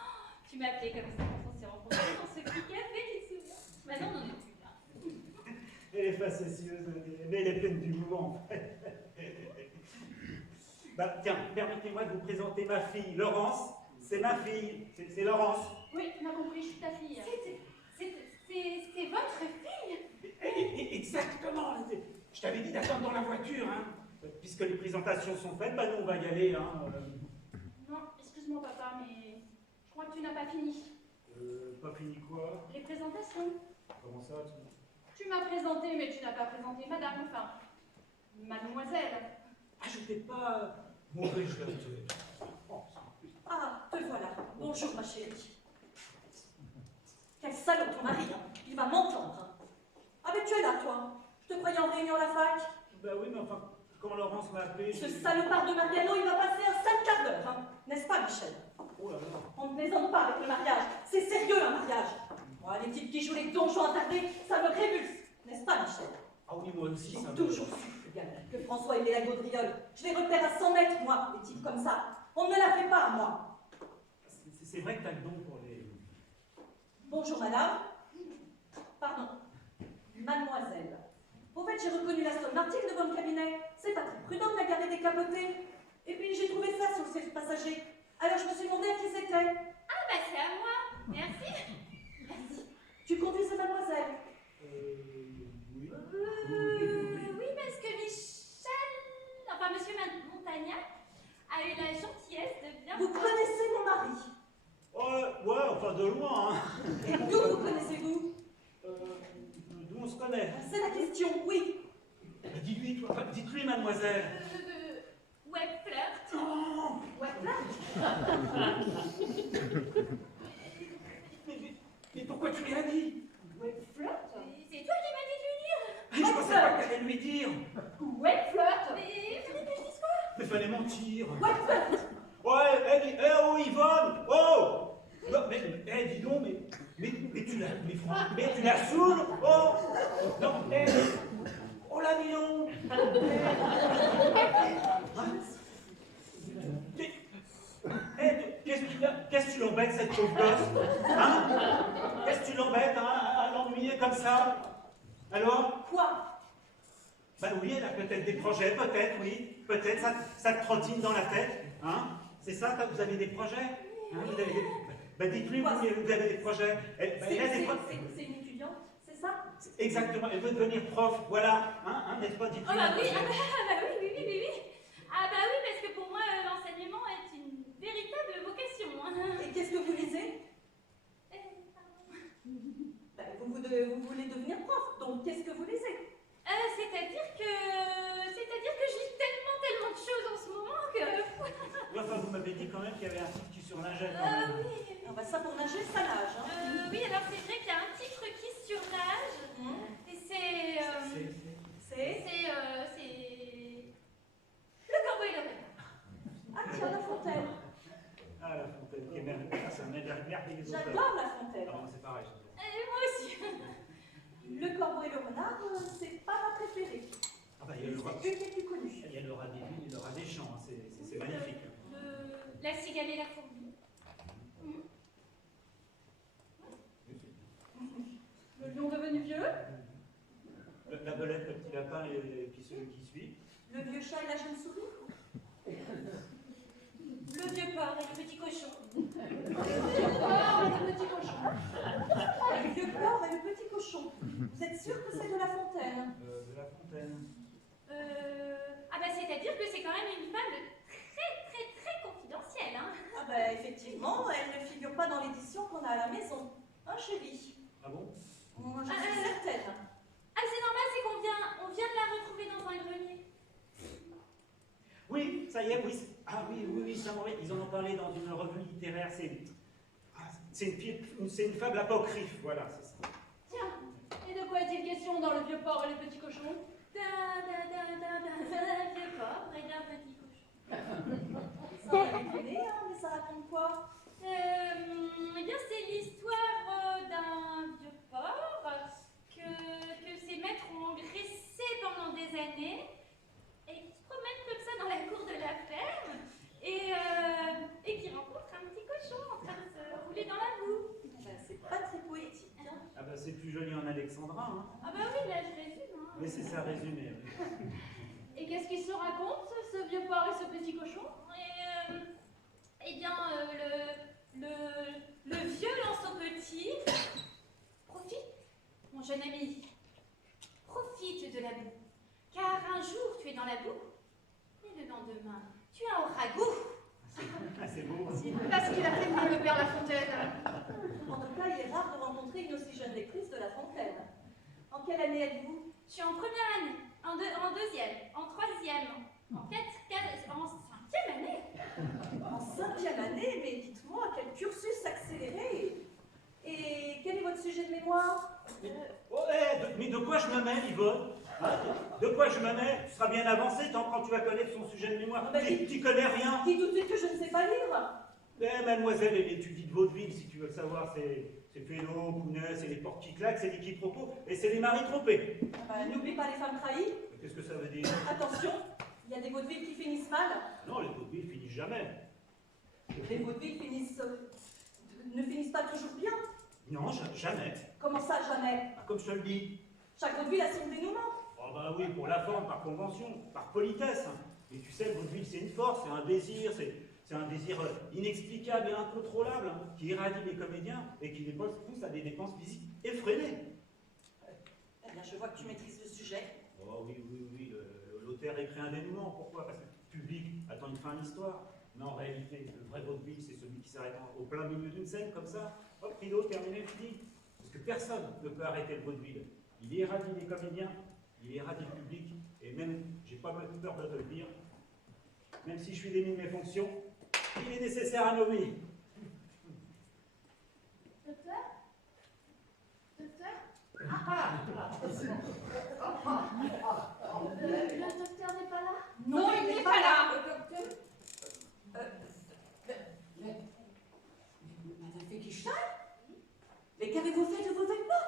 tu m'appelais comme ça quand on s'est rencontrés dans ce petit café, tu te souviens? Maintenant, on n'en est plus là. Elle est facétieuse, mais elle est pleine d'humour, en fait. Bah, tiens, permettez-moi de vous présenter ma fille, Laurence. C'est ma fille, c'est Laurence. Oui, on a compris, je suis ta fille. C'est votre fille? Exactement. Je t'avais dit d'attendre dans la voiture, hein. Puisque les présentations sont faites, bah nous on va y aller, hein. Non, excuse-moi papa, mais je crois que tu n'as pas fini. Pas fini quoi? Les présentations. Comment ça, Tu m'as présenté, mais tu n'as pas présenté madame, enfin, mademoiselle. Ah, je t'ai pas... Mauvais je l'ai. Ah, te voilà. Bonjour, ma chérie. Quel salaud, ton mari, hein. Il va m'entendre. Ah, mais tu es là, toi. Je te croyais en réunion à la fac. Bah oui, mais enfin, quand Laurence m'a appelé... Ce salopard de Mariano, il va passer un sale quart d'heure, hein. N'est-ce pas, Michel? Oh là là. On ne plaisante pas avec le mariage. C'est sérieux, un mariage. Moi, les types qui jouent les donjons attardés, ça me révulse. N'est-ce pas, Michel? Ah oui, moi aussi, J'ai ça me... toujours su, Fugal, que François aimait la gaudriole. Je les repère à 100 mètres, moi, les types comme ça. On ne me la fait pas, moi. C'est vrai que t'as le don pour les... Bonjour, madame. Pardon. Mademoiselle. Au fait, j'ai reconnu l'Aston Martin devant le cabinet. C'est pas très prudent de la garder décapotée. Et puis, j'ai trouvé ça sur le siège passager. Alors, je me suis demandé à qui c'était. Ah bah c'est à moi. Merci. Merci. Tu conduis cette mademoiselle? Oui. Oui, parce que Michel, enfin Monsieur Montagnac, a eu la gentillesse de bien... Vous connaissez mon mari? Ouais, enfin de loin, hein. Et d'où vous connaissez-vous? D'où on se connaît. C'est la question, oui. Dis-lui, toi. Enfin, dites-lui, mademoiselle. Ouais, flirt. Oh, Ouais, là. mais pourquoi tu lui as dit? Ouais, flirt. C'est toi qui m'as dit de lui dire. Je pensais pas qu'elle allait lui dire. Ouais, flirt. Mais fallait que je dise quoi? Mais fallait mentir. Ouais, flirt. Ouais, oh, Yvonne. Oh non, mais, dis donc, mais tu la saoules. Oh non, oh la Milon. Qu'est-ce que tu l'embêtes, cette pauvre gosse? Hein? Qu'est-ce que tu l'embêtes, hein, à l'ennuyer comme ça? Alors? Quoi? Ben oui, elle a peut-être des projets, peut-être, oui. Peut-être, ça te trottine dans la tête. Hein? C'est ça, vous avez des projets? Hein, vous avez des... Ben dites-lui, vous avez des projets. C'est une étudiante, c'est ça? Exactement, elle veut devenir prof, voilà. Hein, n'est-ce pas? Dites-lui. Oh bah oui, oui. Ah bah oui, parce que pour moi, l'enseignement est une véritable vocation. Hein. Et qu'est-ce que vous lisez? Pardon. Ben, vous voulez devenir prof, donc qu'est-ce que vous lisez? C'est-à-dire que je lis tellement de choses en ce moment que... Enfin, vous m'avez dit quand même qu'il y avait un titre qui surnageait. oui. Ah bah ça pour nager, ça nage. Hein. Oui, alors c'est vrai qu'il y a un titre qui surnage. Et c'est... Le corbeau et le renard. Ah tiens, La Fontaine. Ah, La Fontaine, qui est merveilleuse. Ça m'a merveilleux les auteurs. J'adore La Fontaine. Ah, c'est pareil. Moi aussi. Le corbeau et le renard, c'est pas ma préférée. Ah bah, il y a le rat. C'est une des plus connues. Il y a le rat des villes et le rat des champs. Hein. C'est magnifique. La cigale et la fourmi. Le lion devenu vieux? La belette, le petit lapin et puis celui qui suit. Le vieux chat et la jeune souris. Le vieux porc et le petit cochon. Le petit cochon. Le vieux porc et le petit cochon. Vous êtes sûr que c'est de La Fontaine? De La Fontaine. Ah bah c'est-à-dire que c'est quand même une fable très confidentielle, hein. Ah bah effectivement, elle ne figure pas dans l'édition qu'on a à la maison. Hein, chérie? Ah bon? Moi, je suis certaine. Ah c'est normal, c'est qu'on vient de la retrouver dans un grenier. Oui, ça y est, oui. Ah oui, ça m'en est. Ils en ont parlé dans une revue littéraire. C'est une fable apocryphe, voilà, c'est ça. Tiens, et de quoi est-il question dans le vieux porc et le petit cochon? D'un vieux porc et d'un petit cochon. Ça m'a étonné, hein, mais ça raconte quoi? Eh bien, c'est l'histoire d'un vieux porc que ses maîtres ont engraissé pendant des années et qui se promène comme ça dans la cour de la ferme et qui rencontre un petit cochon en train de se rouler dans la boue. Ben, c'est pas très poétique. Hein. Ah bah c'est plus joli en alexandrin, hein. Ah bah oui, là je résume. Hein. Mais c'est ça résumé. Oui. Et qu'est-ce qu'il se raconte, ce vieux porc et ce petit cochon? Eh bien, le vieux lance au petit. Profite, mon jeune ami. Profite de la boue. Car un jour, tu es dans la boue. Et le lendemain, tu as au ragoût. Ah, c'est beau. Parce qu'il a fait venir le père La Fontaine. En tout cas, il est rare de rencontrer une aussi jeune lectrice de La Fontaine. En quelle année êtes-vous? Je suis en première année, en deuxième, en troisième, en cinquième année. En 5e année, mais dites-moi, quel cursus accéléré! Et quel est votre sujet de mémoire? Mais de quoi je me mêle, Yvonne? Hein? De quoi je me mêle? Tu seras bien avancé quand tu vas connaître son sujet de mémoire. Tu connais rien. Dis tout de suite que je ne sais pas lire. Mademoiselle, elle étudie de vaudeville, si tu veux le savoir, c'est C'est Félo, Kounès, c'est les portes qui claquent, c'est les quiproquos, et c'est les maris trompés. N'oublie pas les femmes trahies. Qu'est-ce que ça veut dire? Attention, il y a des vaudevilles qui finissent mal. Non, les vaudevilles finissent jamais. Les vaudevilles ne finissent pas toujours bien. Non, jamais. Comment ça, jamais? Ah, comme je te le dis. Chaque vaudeville a son dénouement. Oh bah oui, pour la forme, par convention, par politesse. Hein. Mais tu sais, le vaudeville, c'est une force, c'est un désir, c'est un désir inexplicable et incontrôlable, hein, qui irradie les comédiens et qui les pousse à des dépenses physiques effrénées. Eh bien, je vois que tu maîtrises le sujet. Oh oui, l'auteur écrit un dénouement. Pourquoi? Parce que le public attend une fin à l'histoire. Mais en réalité, le vrai vaudeville, c'est celui qui s'arrête au plein milieu d'une scène, comme ça. Hop, rideau, terminé, fini. Parce que personne ne peut arrêter le vaudeville. Il irradie les comédiens, il irradie le public, et même, j'ai pas mal peur de te le dire, même si je suis démis de mes fonctions, il est nécessaire à nos vies. Docteur? Docteur? Le docteur n'est pas là? Non, il n'est pas là. Madame Fekishta? Mais qu'avez-vous fait de vos vêtements?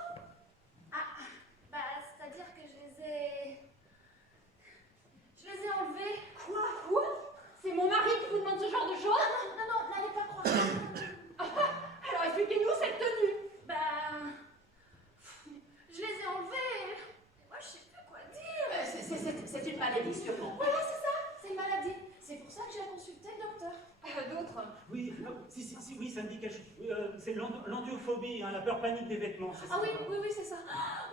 C'est-à-dire que je les ai enlevés. Quoi? C'est mon mari qui vous demande ce genre de choses? Non, n'allez pas croire. Alors expliquez-nous cette tenue. Je les ai enlevés. Moi, je sais plus quoi dire. C'est une maladie, sûrement. Voilà, c'est ça. C'est une maladie. C'est pour ça que j'ai consulté le docteur. D'autres? Oui, non, oui, ça me dit quelque chose. Oui, c'est l'endiophobie, hein, la peur panique des vêtements. C'est Ah ça, oui, hein. c'est ça.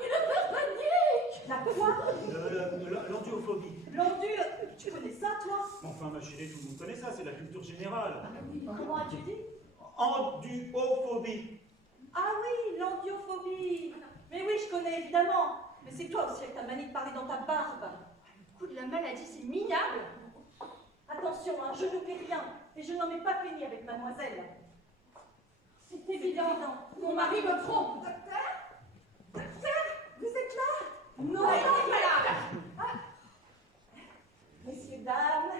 Mais la peur panique. La quoi? L'endiophobie. L'endure. Tu connais ça, toi? Enfin, ma chérie, tout le monde connaît ça, c'est la culture générale. Comment as-tu dit? Endiophobie. Ah oui, l'endiophobie. Mais oui, je connais, évidemment. Mais c'est toi aussi avec ta manie de parler dans ta barbe. Le coup de la maladie, c'est minable. Attention, hein, je n'oublie rien. Et je n'en ai pas fini avec mademoiselle. C'est évident. Mon mari me trompe. Docteur, vous êtes là? Non, il n'est pas là. Messieurs, dames.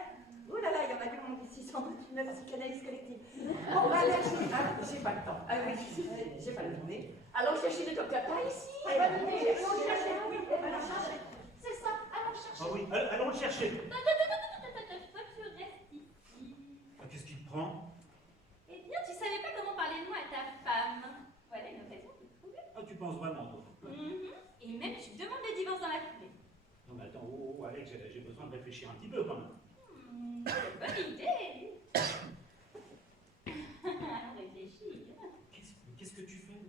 Oh là là, il y en a du monde ici, sans doute une psychanalyse collective. Bon, allez, j'ai pas le temps. Ah oui, j'ai pas la journée. Allons chercher le docteur par ici. Oui, c'est ça. Allons chercher. Ah oui, allons le chercher. Toi, tu restes ici. Ah, qu'est-ce qui te prend? Eh bien, tu savais pas comment parler de moi à ta femme. Voilà une occasion de trouver. Ah, tu penses vraiment, toi? Et même, tu demandes le divorce dans la foulée. Non, mais attends, Alex, j'ai besoin de réfléchir un petit peu, quand même. Bonne idée. Allons réfléchir. Qu'est-ce que tu fais?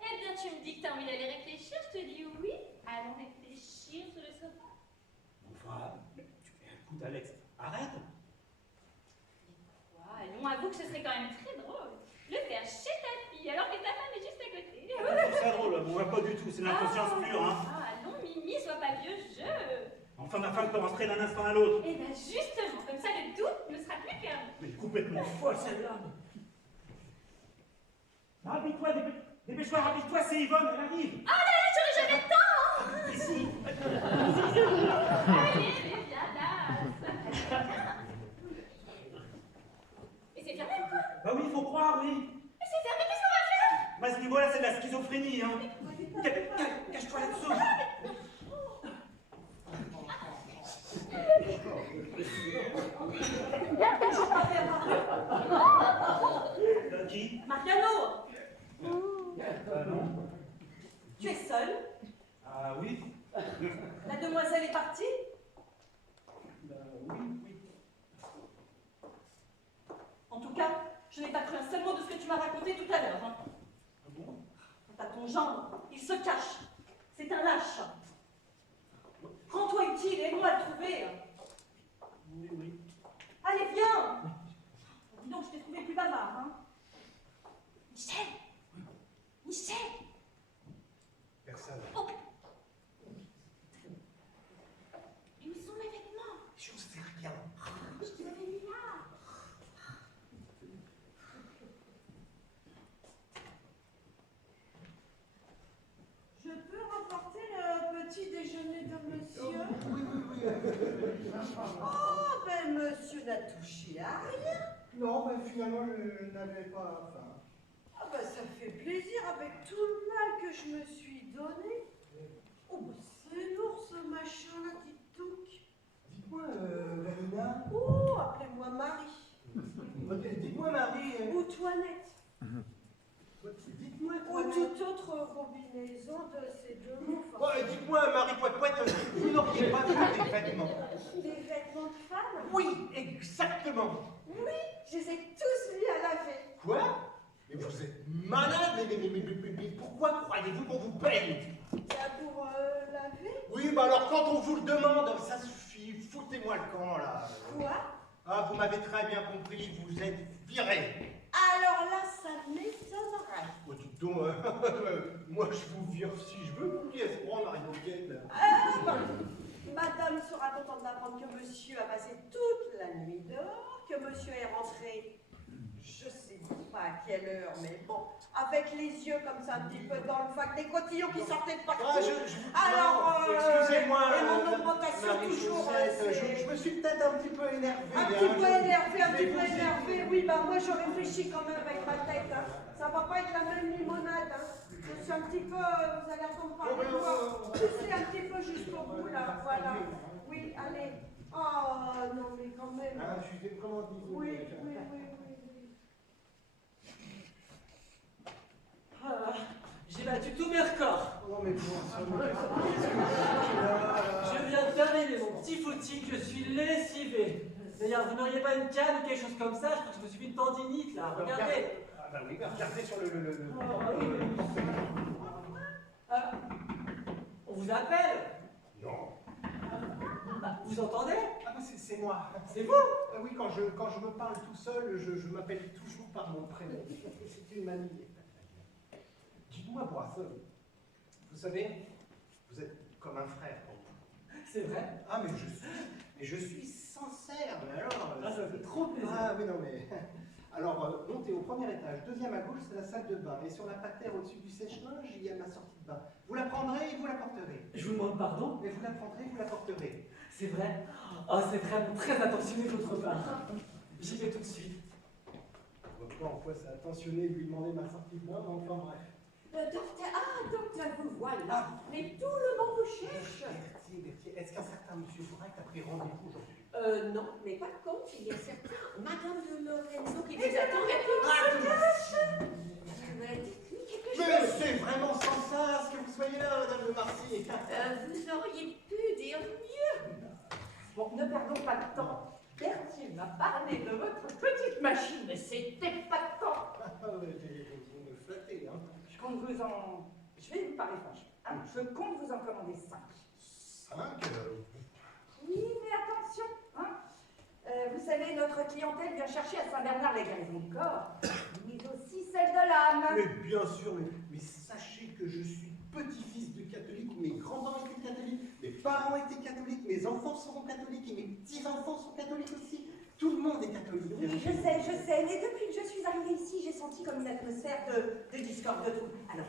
Eh bien, tu me dis que t'as envie d'aller réfléchir, je te dis oui. Allons réfléchir sur le sofa. Enfin, écoute, Alex, arrête. Quoi? Allons, avoue que ce serait quand même très drôle. Le faire chez ta fille, alors que ta femme est juste à côté. C'est ça drôle, moi pas du tout, c'est l'inconscience pure, hein. Ah, allons, Mimi, sois pas vieux jeu. Enfin, ma femme peut rentrer d'un instant à l'autre. Eh bien, justement, comme ça, le tout ne sera plus perdu. Mais complètement folle, celle-là. Rapide-toi, dépêche-toi, rapide-toi, c'est Yvonne, elle arrive. Ah là là, j'aurais jamais le temps, hein. Ici. Allez, viens là. Et c'est fermé ou quoi? Bah oui, il faut croire, oui. Mais c'est fermé, qu'est-ce qu'on va faire? Bah, ce niveau-là, c'est de la schizophrénie, hein. Cache-toi là-dessous. Qui? Mariano, Non. tu es seul? Ah oui. La demoiselle est partie? Oui. En tout cas, je n'ai pas cru un seul mot de ce que tu m'as raconté tout à l'heure. Hein. Ah bon? Quant à ton gendre, il se cache. C'est un lâche. Rends-toi utile, aide-moi à le trouver. Oui. Allez, viens. Dis donc, je t'ai trouvé plus bavard, hein. Michel. Personne. Oh. Et où sont mes vêtements? J'en sais rien. Je te l'avais mis là. Je peux rapporter le petit déjeuner de monsieur? Oui. Oh, ben monsieur n'a touché à rien. Non, ben finalement, je n'avais pas faim. Ah bah ça fait plaisir avec tout le mal que je me suis donné. Oh bah c'est lourd ce machin-là, dites donc. Dites-moi, Vanina. Oh, appelez-moi Marie. Dites-moi, Marie. Ou Toinette. Dites-moi, Ou Toinette. toute autre combinaison de ces deux mots. Oh, dites-moi, Marie Poète, vous n'auriez pas vu des vêtements? Des vêtements de femme? Oui, exactement. Oui, je les ai tous mis à laver. Quoi? Mais vous êtes malade, mais pourquoi croyez-vous qu'on vous paye? Bien pour laver? Oui, bah alors quand on vous le demande, ça suffit, foutez-moi le camp là. Quoi? Ah, vous m'avez très bien compris, vous êtes viré. Alors là, ça m'étonnerait. Oh, dites donc, moi je vous vire si je veux, qui est-ce qu'on Marie Moquette? Madame sera contente d'apprendre que monsieur a passé toute la nuit dehors, que monsieur est rentré, je sais pas à quelle heure, mais bon, avec les yeux comme ça, un petit peu dans le fac, des cotillons qui sortaient de partout. Ah, Alors, excusez-moi, et mon augmentation toujours, je me suis peut-être un petit peu énervé. un petit peu énervé, oui, bah moi je réfléchis quand même avec ma tête, hein. Ça va pas être la même limonade, hein. Je suis un petit peu, vous allez entendre parler de moi, poussez un petit peu jusqu'au bout là, voilà. Oui, allez. Oh non mais quand même. Ah, je suis vraiment désolé. Oui. Ah, j'ai battu tous mes records. Oh, mais bon, Je viens de terminer mon petit footing, je suis lessivé. D'ailleurs, vous n'auriez pas une canne ou quelque chose comme ça? Je crois que je me suis fait une tendinite là, regardez. Ah bah oui, regardez sur le... On vous appelle? Non. Vous entendez? Ah bah c'est moi. C'est vous? Ah oui, quand je me parle tout seul, je m'appelle toujours par mon prénom. C'est une manie. Dites-moi, Boisson, vous savez, vous êtes comme un frère pour moi. C'est vrai? Ah, mais je suis sincère, mais alors... Ah, ça fait trop plaisir. Ah, oui, non, mais... Alors, montez au premier étage, deuxième à gauche, c'est la salle de bain. Et sur la patère au-dessus du sèche-linge, il y a ma sortie de bain. Vous la prendrez et vous la porterez. Je vous demande pardon? Mais vous la prendrez et vous la porterez. C'est vrai? Oh, c'est vraiment très attentionné de votre part. J'y vais tout de suite. Je vois pas en quoi ça a attentionné de lui demander ma sortie de bain, mais enfin bref. Docteur, vous voilà. Mais tout le monde vous cherche. Berthier, est-ce qu'un certain monsieur Bourrac a pris rendez-vous aujourd'hui? Non, mais par contre, il y a certains, Madame de Lorenzo qui vous attend. Dites-lui quelque chose. Mais c'est vraiment sans ça, que vous soyez là, Madame de Marcy. Vous auriez pu dire mieux. Bon, ne perdons pas de temps. Berthier m'a parlé de votre petite machine, mais c'était pas de temps. Vous me flattez, hein. Je vais vous parler franchement. Hein, je compte vous en commander 5. 5 Oui, mais attention, hein. Vous savez, notre clientèle vient chercher à Saint-Bernard-les-Guérisons de corps, mais aussi celle de l'âme. Mais bien sûr, mais sachez que je suis petit-fils de catholique, mes grands-parents étaient catholiques, mes parents étaient catholiques, mes enfants seront catholiques et mes petits-enfants sont catholiques aussi. Tout le monde est catholique. Oui, je sais, mais depuis que je suis arrivée ici, j'ai senti comme une atmosphère de discorde de tout. Alors,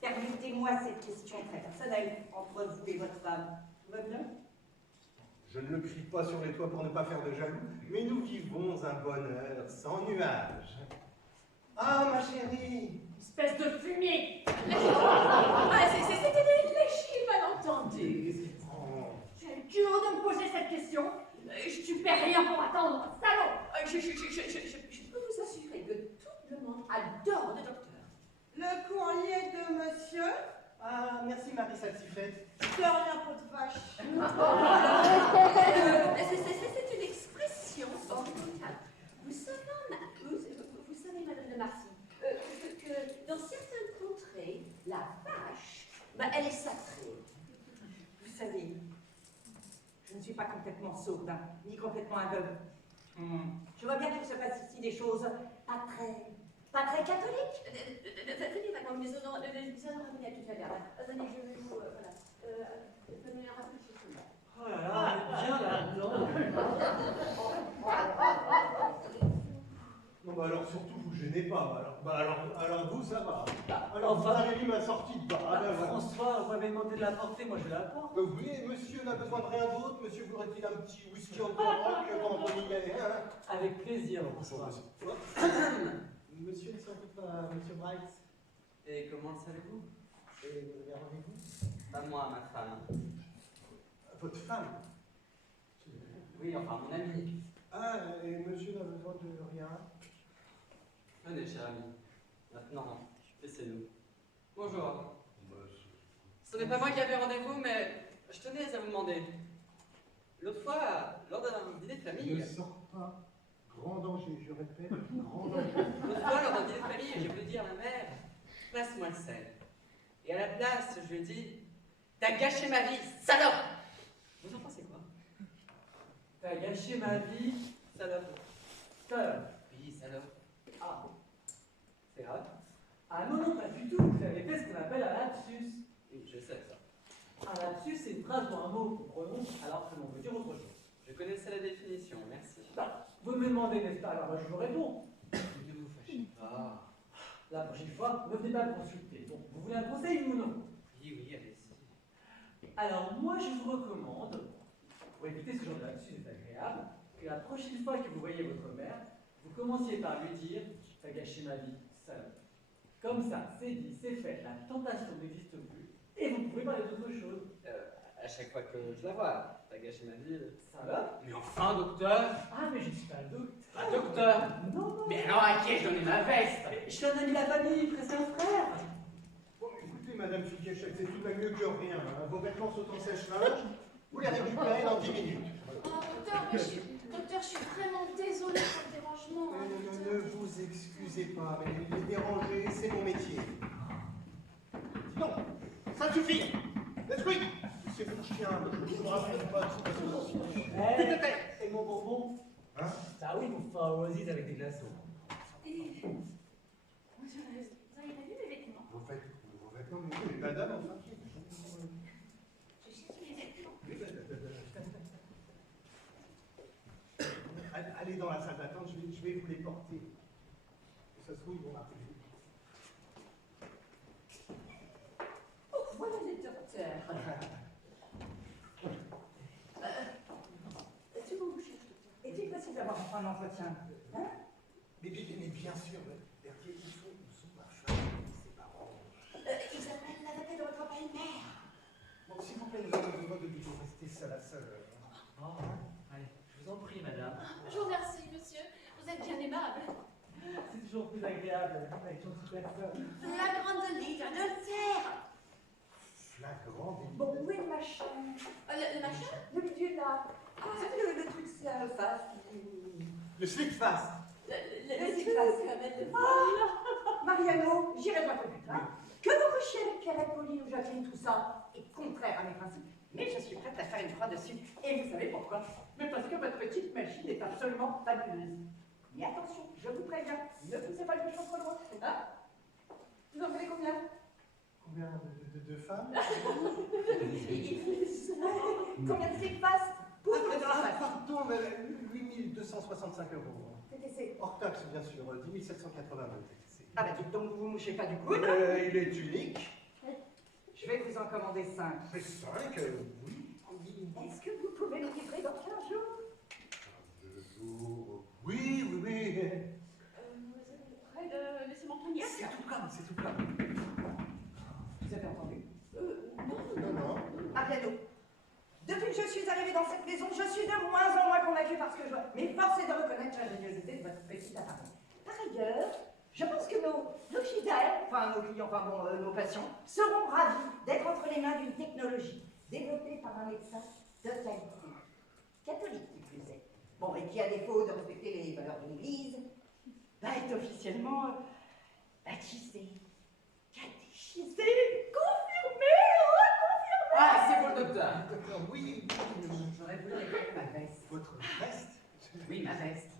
permettez-moi cette question très personnelle entre vous et votre femme. Tout va bien? Je ne le crie pas sur les toits pour ne pas faire de jaloux, mais nous vivons un bonheur sans nuages. Ah, ma chérie! Espèce de fumier! C'était des léchis malentendus. Oh. Tu oses de me poser cette question? Tu perds rien pour attendre, salaud! Je peux vous assurer que tout le monde adore le docteur. Le courrier de monsieur? Ah, merci Marie Salsifette. De rien, peau de vache. C'est une expression orientale. Vous savez, Madame de Marcy, que dans certaines contrées, la vache, elle est sacrée. Vous savez, je ne suis pas complètement sourde, hein, ni complètement aveugle. Je vois bien qu'il se passe ici des choses pas très catholiques. Venez, madame, nous allons revenir tout à l'heure. Venez, je vais vous... voilà. Venez un peu sur cela. Oh là là, bien là-dedans. Non, bah alors surtout, vous gênez pas. Alors vous, ça va. Alors Enfin, vous avez mis ma sortie de bain. Ah, ben, voilà. François, vous m'avez demandé de la porter, moi je la porte. Oui, monsieur n'a besoin de rien d'autre. Monsieur voudrait-il un petit whisky en rock quand on y est, hein? Avec plaisir, François. Monsieur ne s'en doute pas, monsieur Bright. Et comment le savez-vous? Et vous avez rendez-vous? Pas moi, ma femme. Votre femme? Oui, enfin, mon ami. Ah, et monsieur n'a besoin de rien? Venez, cher ami. Maintenant, laissez-nous. Bonjour. Ce n'est pas moi qui avais rendez-vous, mais je tenais à vous demander. L'autre fois, lors d'un dîner de famille... Ne sors pas. Grand danger, je répète, grand danger. L'autre fois, lors d'un dîner de famille, j'ai voulu dire à ma mère, passe-moi le sel. Et à la place, je lui ai dit, t'as gâché ma vie, salope! Vous en pensez quoi? T'as gâché ma vie, Salope. salope. Oui, salope. Ah, c'est grave. Ah non, non, pas du tout. Vous avez fait ce qu'on appelle un lapsus. Oui, je sais ça. Un lapsus, c'est une phrase ou un mot qu'on prononce alors que l'on veut dire autre chose. Je connaissais la définition, merci. Vous me demandez, n'est-ce pas? Alors moi, je vous réponds. Ne vous fâchez pas. La prochaine fois, ne venez pas me consulter. Bon, vous voulez un conseil ou non? Oui, oui, allez-y. Alors moi, je vous recommande, pour éviter ce genre de lapsus désagréable, que la prochaine fois que vous voyez votre mère, vous commenciez par lui dire « T'as gâché ma vie, salope ». Comme ça, c'est dit, c'est fait, la tentation n'existe plus, et vous pouvez parler d'autre chose. À chaque fois que je la vois, t'as gâché ma vie. Salope? Mais enfin, docteur! Ah, mais je ne suis pas le docteur. Pas docteur! Non, non. Mais alors à qui ai-je donné ma veste? Je suis un ami de la famille, presque un frère. Bon, écoutez, madame Fiquet-Chèque, c'est tout va mieux que rien. Hein. Vos vêtements sont en sèche-linge, vous les récupérez dans 10 minutes. Oh, docteur, je suis vraiment désolée pour le dérangement. Hein, Ne vous excusez pas, mais les déranger, c'est mon métier. Non, ça suffit. L'esprit. C'est mon chien, je vous raconte pas. Et mon bonbon? Hein? Ah oui, vous favoriser avec des glaçons. Et... Vous avez pas vu mes vêtements? Vos vêtements, mais madame, enfin. Je cherche mes vêtements. Allez dans la salle d'attente, je vais vous les porter. Ça se trouve, ils vont arriver. Oh, voilà les docteurs. Est-il possible d'avoir un entretien? Hein? Mais bien sûr, Berthier, il faut nous sommes ma femme et ses parents. Isabelle, la date de votre belle-mère. Bon, s'il vous plaît, nous avons besoin de vous rester seul à seul. Oh, allez, je vous en prie, madame. Je vous remercie, monsieur. Vous êtes bien aimable. C'est toujours plus agréable avec une petite personne. La grande ligue de terre. Flagrant délit. Bon, où est le machin? Le machin? Le milieu là. Ah, le truc face. Le slip fast. Le cyclase. Mariano, j'irai droit au but. Hein? Que vous couchiez avec Pierrette, Pauline ou Jacqueline, tout ça est contraire à mes principes. Mais je suis prête à faire une croix dessus. Et vous savez pourquoi? Mais parce que votre petite machine est absolument fabuleuse. Mais attention, je vous préviens, ne poussez pas le bouchon trop loin. Hein? Vous en voulez combien? Combien de femmes? Combien de slip passe? Pardon, mais 8265 €. TTC. Hors taxe, bien sûr, 10 780 TTC. Ah bah dites donc, vous vous mouchez pas du coude. Il est unique. Je vais vous en commander 5. Mais 5, oui. Est-ce que vous pouvez nous livrer dans 15 jours? 2 jours. Oui. Près de laissez-moi cognac. C'est tout comme. Vous avez entendu? Non. Mariano, depuis que je suis arrivée dans cette maison, je suis de moins en moins convaincue par ce que je vois. Mais force est de reconnaître l'ingéniosité de votre petit appareil. Par ailleurs, je pense que nos fidèles, enfin nos clients, pardon, nos patients, seront ravis d'être entre les mains d'une technologie développée par un médecin de qualité, catholique qui plus est. Bon, et qui, à défaut de respecter les valeurs de l'Église, va être officiellement baptisé, catéchisé, confirmé, reconfirmé. Ah, c'est pour le docteur. Docteur, oui. J'aurais voulu récupérer ma veste. Votre veste? Oui, ma veste.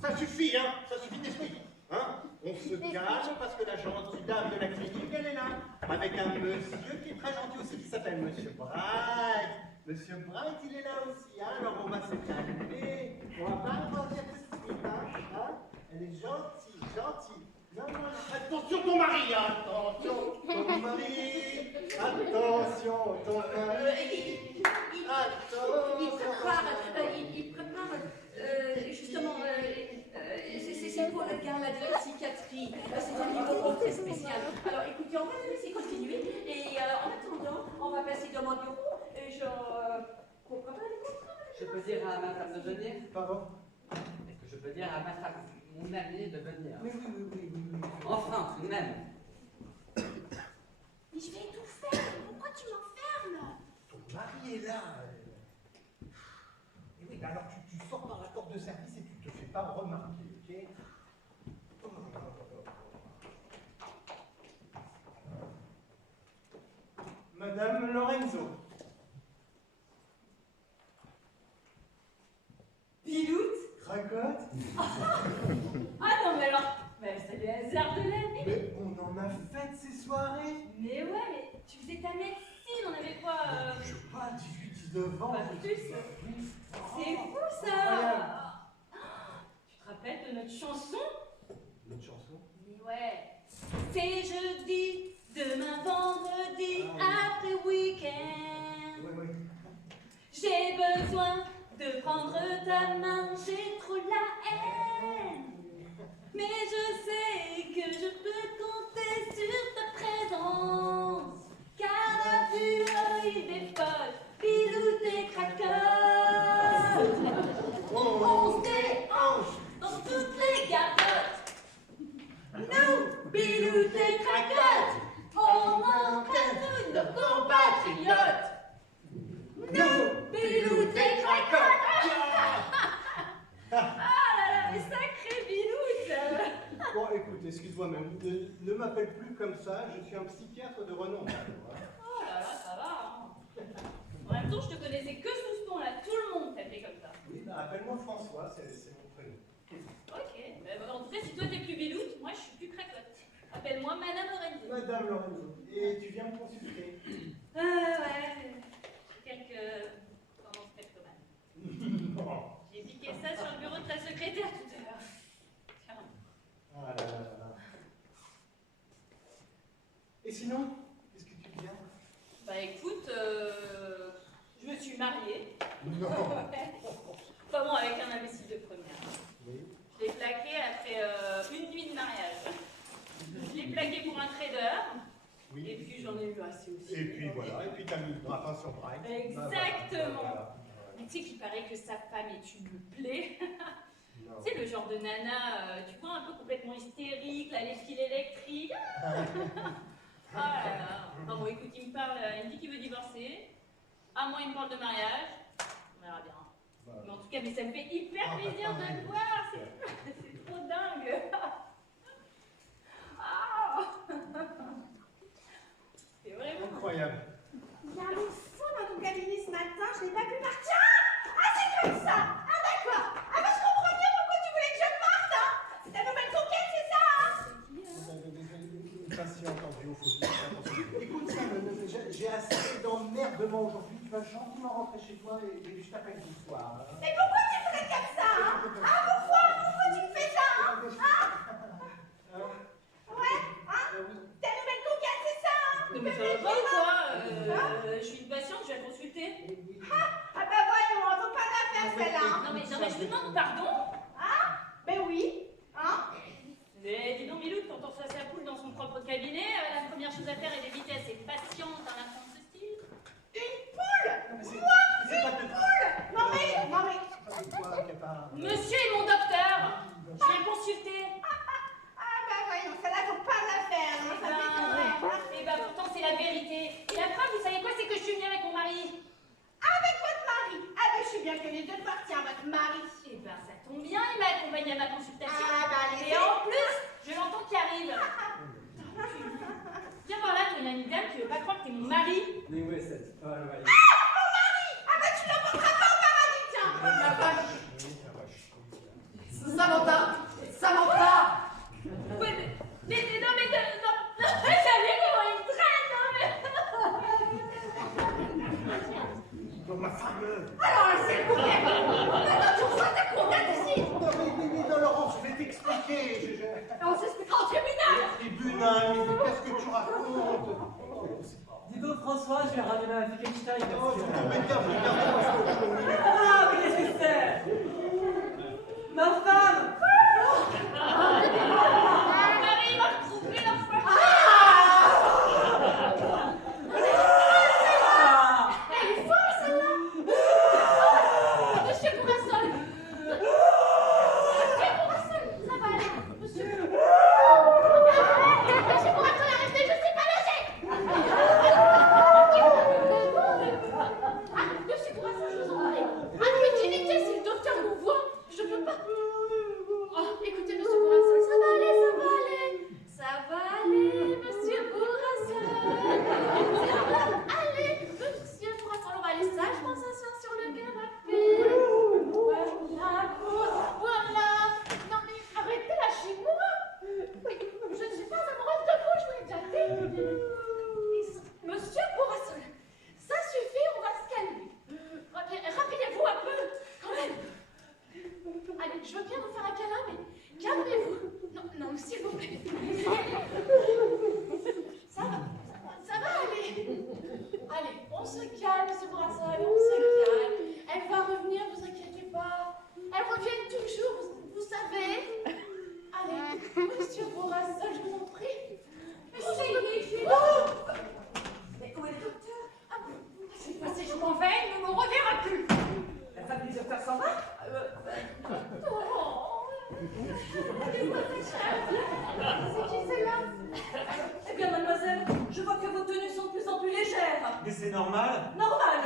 Ça suffit, hein? Ça suffit d'esprit. Hein? On se calme parce que la gentille dame de la clinique, elle est là. Avec un monsieur qui est très gentil aussi, qui s'appelle Monsieur Bright. Monsieur Bright, il est là aussi, hein? Alors on va se calmer. On va pas agrandir tout de suite, hein? Elle est gentille. Non. Attention ton mari, hein? Attention ton mari. Attention ton mari. Il prépare justement, Je peux dire à ma femme de venir? Pardon? Est-ce que je peux dire à ma femme, mon amie, de venir? Oui. Enfin, tout de même. Mais je vais tout faire. Pourquoi tu m'enfermes? Ton mari est là. Et oui, bah alors tu sors par la porte de service et tu te fais pas remarquer, ok? Madame Lorenzo. Piloute? Cracotte? Ah non, mais alors, mais c'est le hasard de la vie. Mais on en a fait de ces soirées. Mais ouais, mais tu faisais ta médecine, on avait quoi Je sais pas, 18-19 ans. Pas plus. Oui. C'est fou ça. Incroyable. Tu te rappelles de notre chanson? Notre chanson? Mais ouais. C'est jeudi, demain vendredi, après week-end. Oui. J'ai besoin de prendre ta main, j'ai trop la haine. Mais je sais que je peux compter sur ta présence. Car la vue il est folle, Piloute et Cracotte. On se déhanche dans toutes les gargotes. Nous, Piloute et Cracotte, on entraîne nos compatriotes. Nous, Piloute et Cracotte. Ah là là, mais sacré Piloute. Bon, écoute, excuse-moi, même, ne m'appelle plus comme ça, je suis un psychiatre de renom. Oh là là, ça va, hein. En même temps, je te connaissais que sous ce ton-là. Tout le monde t'appelait comme ça. Oui, bah appelle-moi François, c'est mon prénom. Ok. Bah, en tout cas, si toi t'es plus Biloute, moi je suis plus Cracotte. Appelle-moi Madame Lorenzo. Madame Lorenzo, et tu viens me consulter? Ouais. J'ai quelques tendances kleptomanes. Non. J'ai piqué ça sur le bureau de ta secrétaire tout à l'heure. Tiens. Ah là là là. Et sinon, qu'est-ce que tu viens? Bah écoute, je me suis mariée. Non. Pas bon, avec un imbécile de première. Oui. Je l'ai plaqué après une nuit de mariage. Je l'ai plaqué pour un trader. Oui. Et puis j'en ai eu assez aussi. Et puis voilà, et puis t'as mis le grappin sur Bright. Exactement. Voilà. Mais tu sais qu'il paraît que sa femme est une plaie. Non. Tu sais, le genre de nana, tu vois, un peu complètement hystérique, là, les fils électriques. Ah là là. Enfin bon, écoute, il me parle, il me dit qu'il veut divorcer. À moi, il me parle de mariage. On verra bien. Voilà. Mais en tout cas, mais ça me fait hyper plaisir de le voir. C'est trop dingue. Ah. C'est vraiment Incroyable. Il y a un fou dans ton cabinet ce matin, je n'ai pas pu partir. Ah, c'est comme ça. Ah, d'accord. Ah, bah, je comprends bien pourquoi tu voulais que je parte. Hein. C'est ta nouvelle conquête, c'est ça, hein? Pas si entendu, il faut dire attention. Écoute, Sam, j'ai assez d'emmerdement aujourd'hui. Tu vas gentiment rentrer chez toi et je t'appelle ce soir. Hein. Mais pourquoi tu me traites comme ça, hein? Ah, pourquoi tu me fais ça, hein? Ouais, hein? Ta nouvelle conquête, c'est ça, hein? Non mais ça va pas ou quoi je suis une patiente, je vais la consulter. Ah, bah voyons, on faut pas la faire celle-là, hein? Non mais je vous demande pardon. Ben oui, hein? Mais dis donc Miloud, quand on reçoit sa poule dans son propre cabinet, la première chose à faire est d'éviter à ses patientes un affront de ce style. Une poule? Moi, une poule? Non mais... C'est pas toi qui a pas... Monsieur est mon docteur. Je viens consulter. Ah, bah voyons, celle-là, faut pas la faire, hein? Ça m'étonnerait. Et bah pourtant c'est la vérité. Et la preuve, vous savez quoi, c'est que je suis venue avec mon mari. Avec votre mari? Ah, ben je suis bien que les deux parties, hein, votre mari. Et ben ça tombe bien, il m'a accompagnée à ma consultation. Ah, bah allez-y. Et en plus, je l'entends qui arrive. Viens voir là, toi, une dame qui veut pas croire que t'es mon mari. Mais où est cette folle, voyez? Ah, bah tu l'emporteras pas au paradis, tiens. La vache! Oui, ça va, je suis Samantha! Samantha! Ouais, mais non, t'as vu comment il traîne, non mais... Dans ma femme. Alors, c'est le conquête. Maintenant, tu reçois ta conquête ici. Non, Laurence, je vais t'expliquer. On s'expliquera au tribunal. Tribunal, mais qu'est-ce que tu racontes? Dis donc François, je vais ramener un Wittgenstein Oh, parce je que... te mets bien, regarde-moi ce que je veux. Ah, mais qu'est-ce que c'est? Ma femme! Marie m'a retrouvé l'enfant. Elle est folle, celle-là. Allez, on se calme, Monsieur Brassol, on se calme. Elle va revenir, vous inquiétez pas. Elles reviennent toujours, vous savez. Allez, Monsieur Brassol, je vous en prie. Mais je suis là. Mais où est le docteur? Ah, c'est passé, je m'en vais, il ne me reverra plus. La femme du docteur s'en va? Oh, qu'est-ce que c'est, chef? C'est qui celle-là? Eh bien, mademoiselle, je vois que vos tenues sont de plus en plus légères. Mais c'est normal. Normal.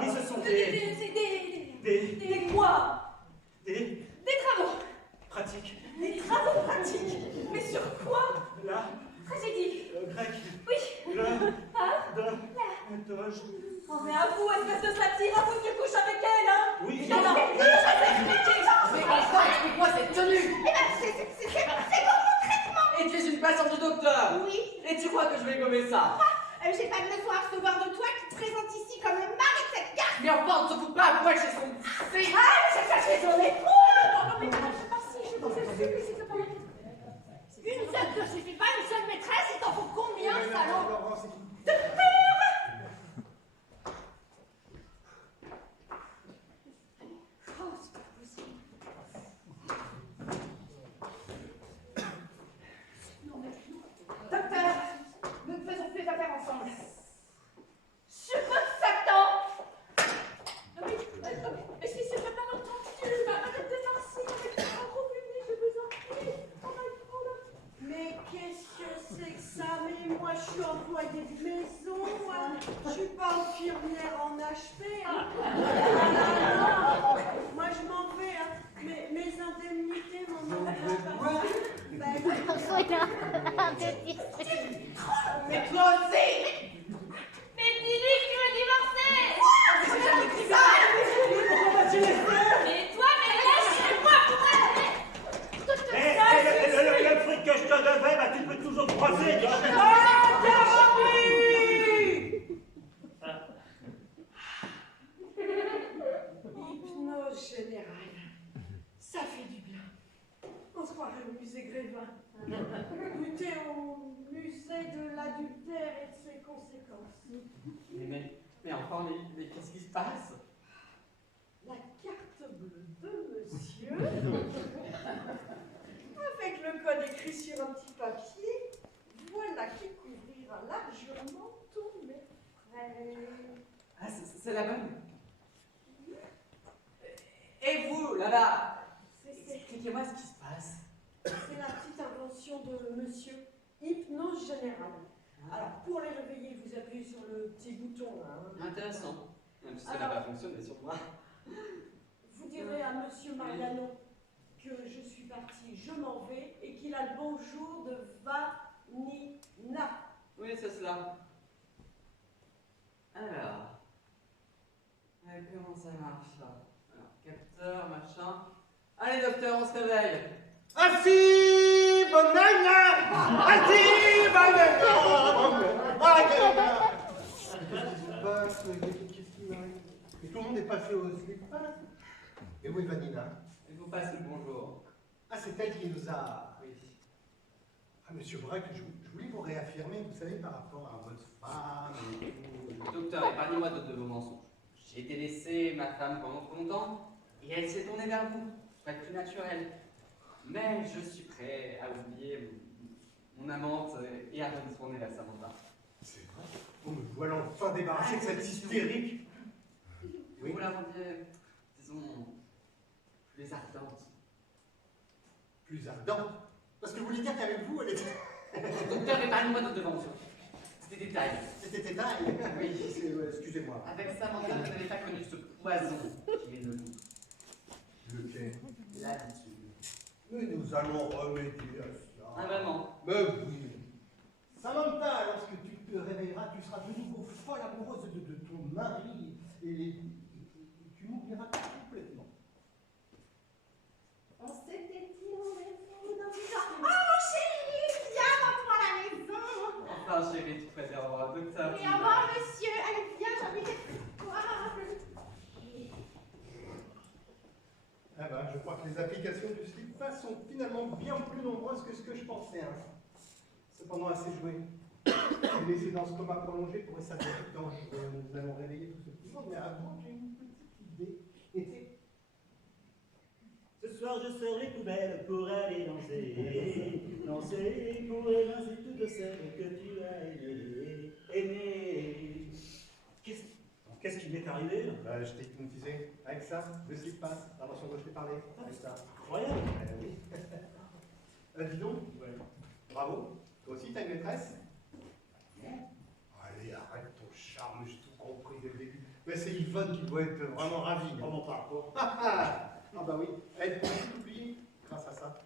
Oui, ce sont Des quoi? des Des travaux. pratiques. Des travaux pratiques. Mais sur quoi? Là, Tragédie. grec. Oui. Le, Hein? de, doge. Oh, mais à vous, espèce de satire, à vous qui couche avec elle, hein? Oui, Non, non, je vais expliquer. Mais enfin, explique-moi cette tenue! C'est mon traitement! Et tu es une patiente du docteur! Oui. Et tu crois que je vais gommer ça? J'ai pas de leçon à recevoir de toi qui te présente ici comme le mari de cette garce! Mais enfin, on ne se fout pas à poil chez son... C'est... Ah, j'ai caché ton épaule! Non, mais moi, je sais pas si je sais que pas. Une seule ne suffit pas, une seule maîtresse, il t'en faut combien, salaud? Oh, c'est pas possible. Non, mais Docteur, nous ne faisons plus affaire ensemble. je veux Satan! Non, mais si c'est pas entendu, madame de Nancy, avec un gros public, je vous en prie. Oh my God. Mais qu'est-ce que c'est que ça? Mais moi, je suis employée de maison, moi. Je suis pas infirmière en HP. Hein. Moi, je m'en vais. Hein. Mes indemnités m'en ont pas. Mais toi aussi! Mais dis-lui que tu veux divorcer. J'ai jamais dit ça! Mais toi, mais lâche-moi pour Le truc que je te devais, bah, tu peux toujours croiser. Hypnose générale. Ça fait du bien. On se croirait au musée Grévin. Goûter au musée de l'adultère et de ses conséquences. Mais enfin, mais qu'est-ce qui se passe? La carte bleue de monsieur, avec le code écrit sur un petit papier, voilà qui couvrira largement tous mes frais. Ah, c'est la bonne. Et vous, là-bas, expliquez-moi ce qui se passe. C'est la petite invention de monsieur, hypnose générale. Alors, pour les réveiller, vous appuyez sur le petit bouton là. Hein. Intéressant. Même si ça Alors- n'a pas fonctionné sur moi. Vous direz à monsieur Mariano que je suis partie, je m'en vais, et qu'il a le bonjour de Vanina. Oui, c'est cela. Alors, comment ça marche là? Alors, capteur, machin. Allez, docteur, on se réveille. Assis, banana! Assis, banana! Qu'est-ce qui m'arrive? Mais tout le monde est passé au slip pass. Et où est Vanina? Il vous passe le bonjour. Ah, c'est elle qui nous a... Oui. Ah, monsieur Braque, je voulais vous réaffirmer, vous savez, par rapport à votre femme et tout. Docteur, épargnez-moi de vos mensonges. J'ai délaissé ma femme pendant trop longtemps et elle s'est tournée vers vous pour être plus naturelle. Mais je suis prêt à oublier mon amante et à me tourner vers Samantha. C'est vrai? Bon, me voilà enfin débarrassé de cette hystérique. Vous la rendiez, disons, plus ardente. Plus ardente? Parce que vous voulez dire qu'avec vous, elle était... Docteur, épargnez-moi de devant. C'est des détails. C'était détail. Oui. Excusez-moi. Avec Samantha, vous n'avez pas connu ce poison qui est de vous. Lequel? L'habitude. Mais nous allons remédier à ça. Ah, vraiment? Mais oui. Samantha, lorsque tu te réveilleras, tu seras de nouveau folle amoureuse de ton mari et tu m'oublieras complètement. On s'était dit rendez-vous dans 10 ans. Oh mon chéri, viens, rentre à la maison. Enfin, chérie, tu préfères avoir un docteur. Oui, au revoir monsieur, allez viens, j'ai envie d'être toi. Ah ben, je crois que les applications du slip pass sont finalement bien plus nombreuses que ce que je pensais. Hein. Cependant, assez joué. Les laisser dans ce coma prolongé pourrait s'avérer dangereux. sur les poubelles pour aller danser. Danser pour évincer toutes celles que tu as aimées. Aimées. Qu'est-ce qui m'est arrivé là? Bah, je t'ai hypnotisé. Avec ça, le slip passe. La mention dont je t'ai parlé. Avec ça. Incroyable. Oui. Dis donc. Ouais. Bravo. Toi aussi, t'as une maîtresse? Allez, arrête ton charme, j'ai tout compris dès le début. Mais c'est Yvonne qui doit être vraiment ravie. Oh mon parcours. Ah bah oui, elle peut tout oublier grâce à ça.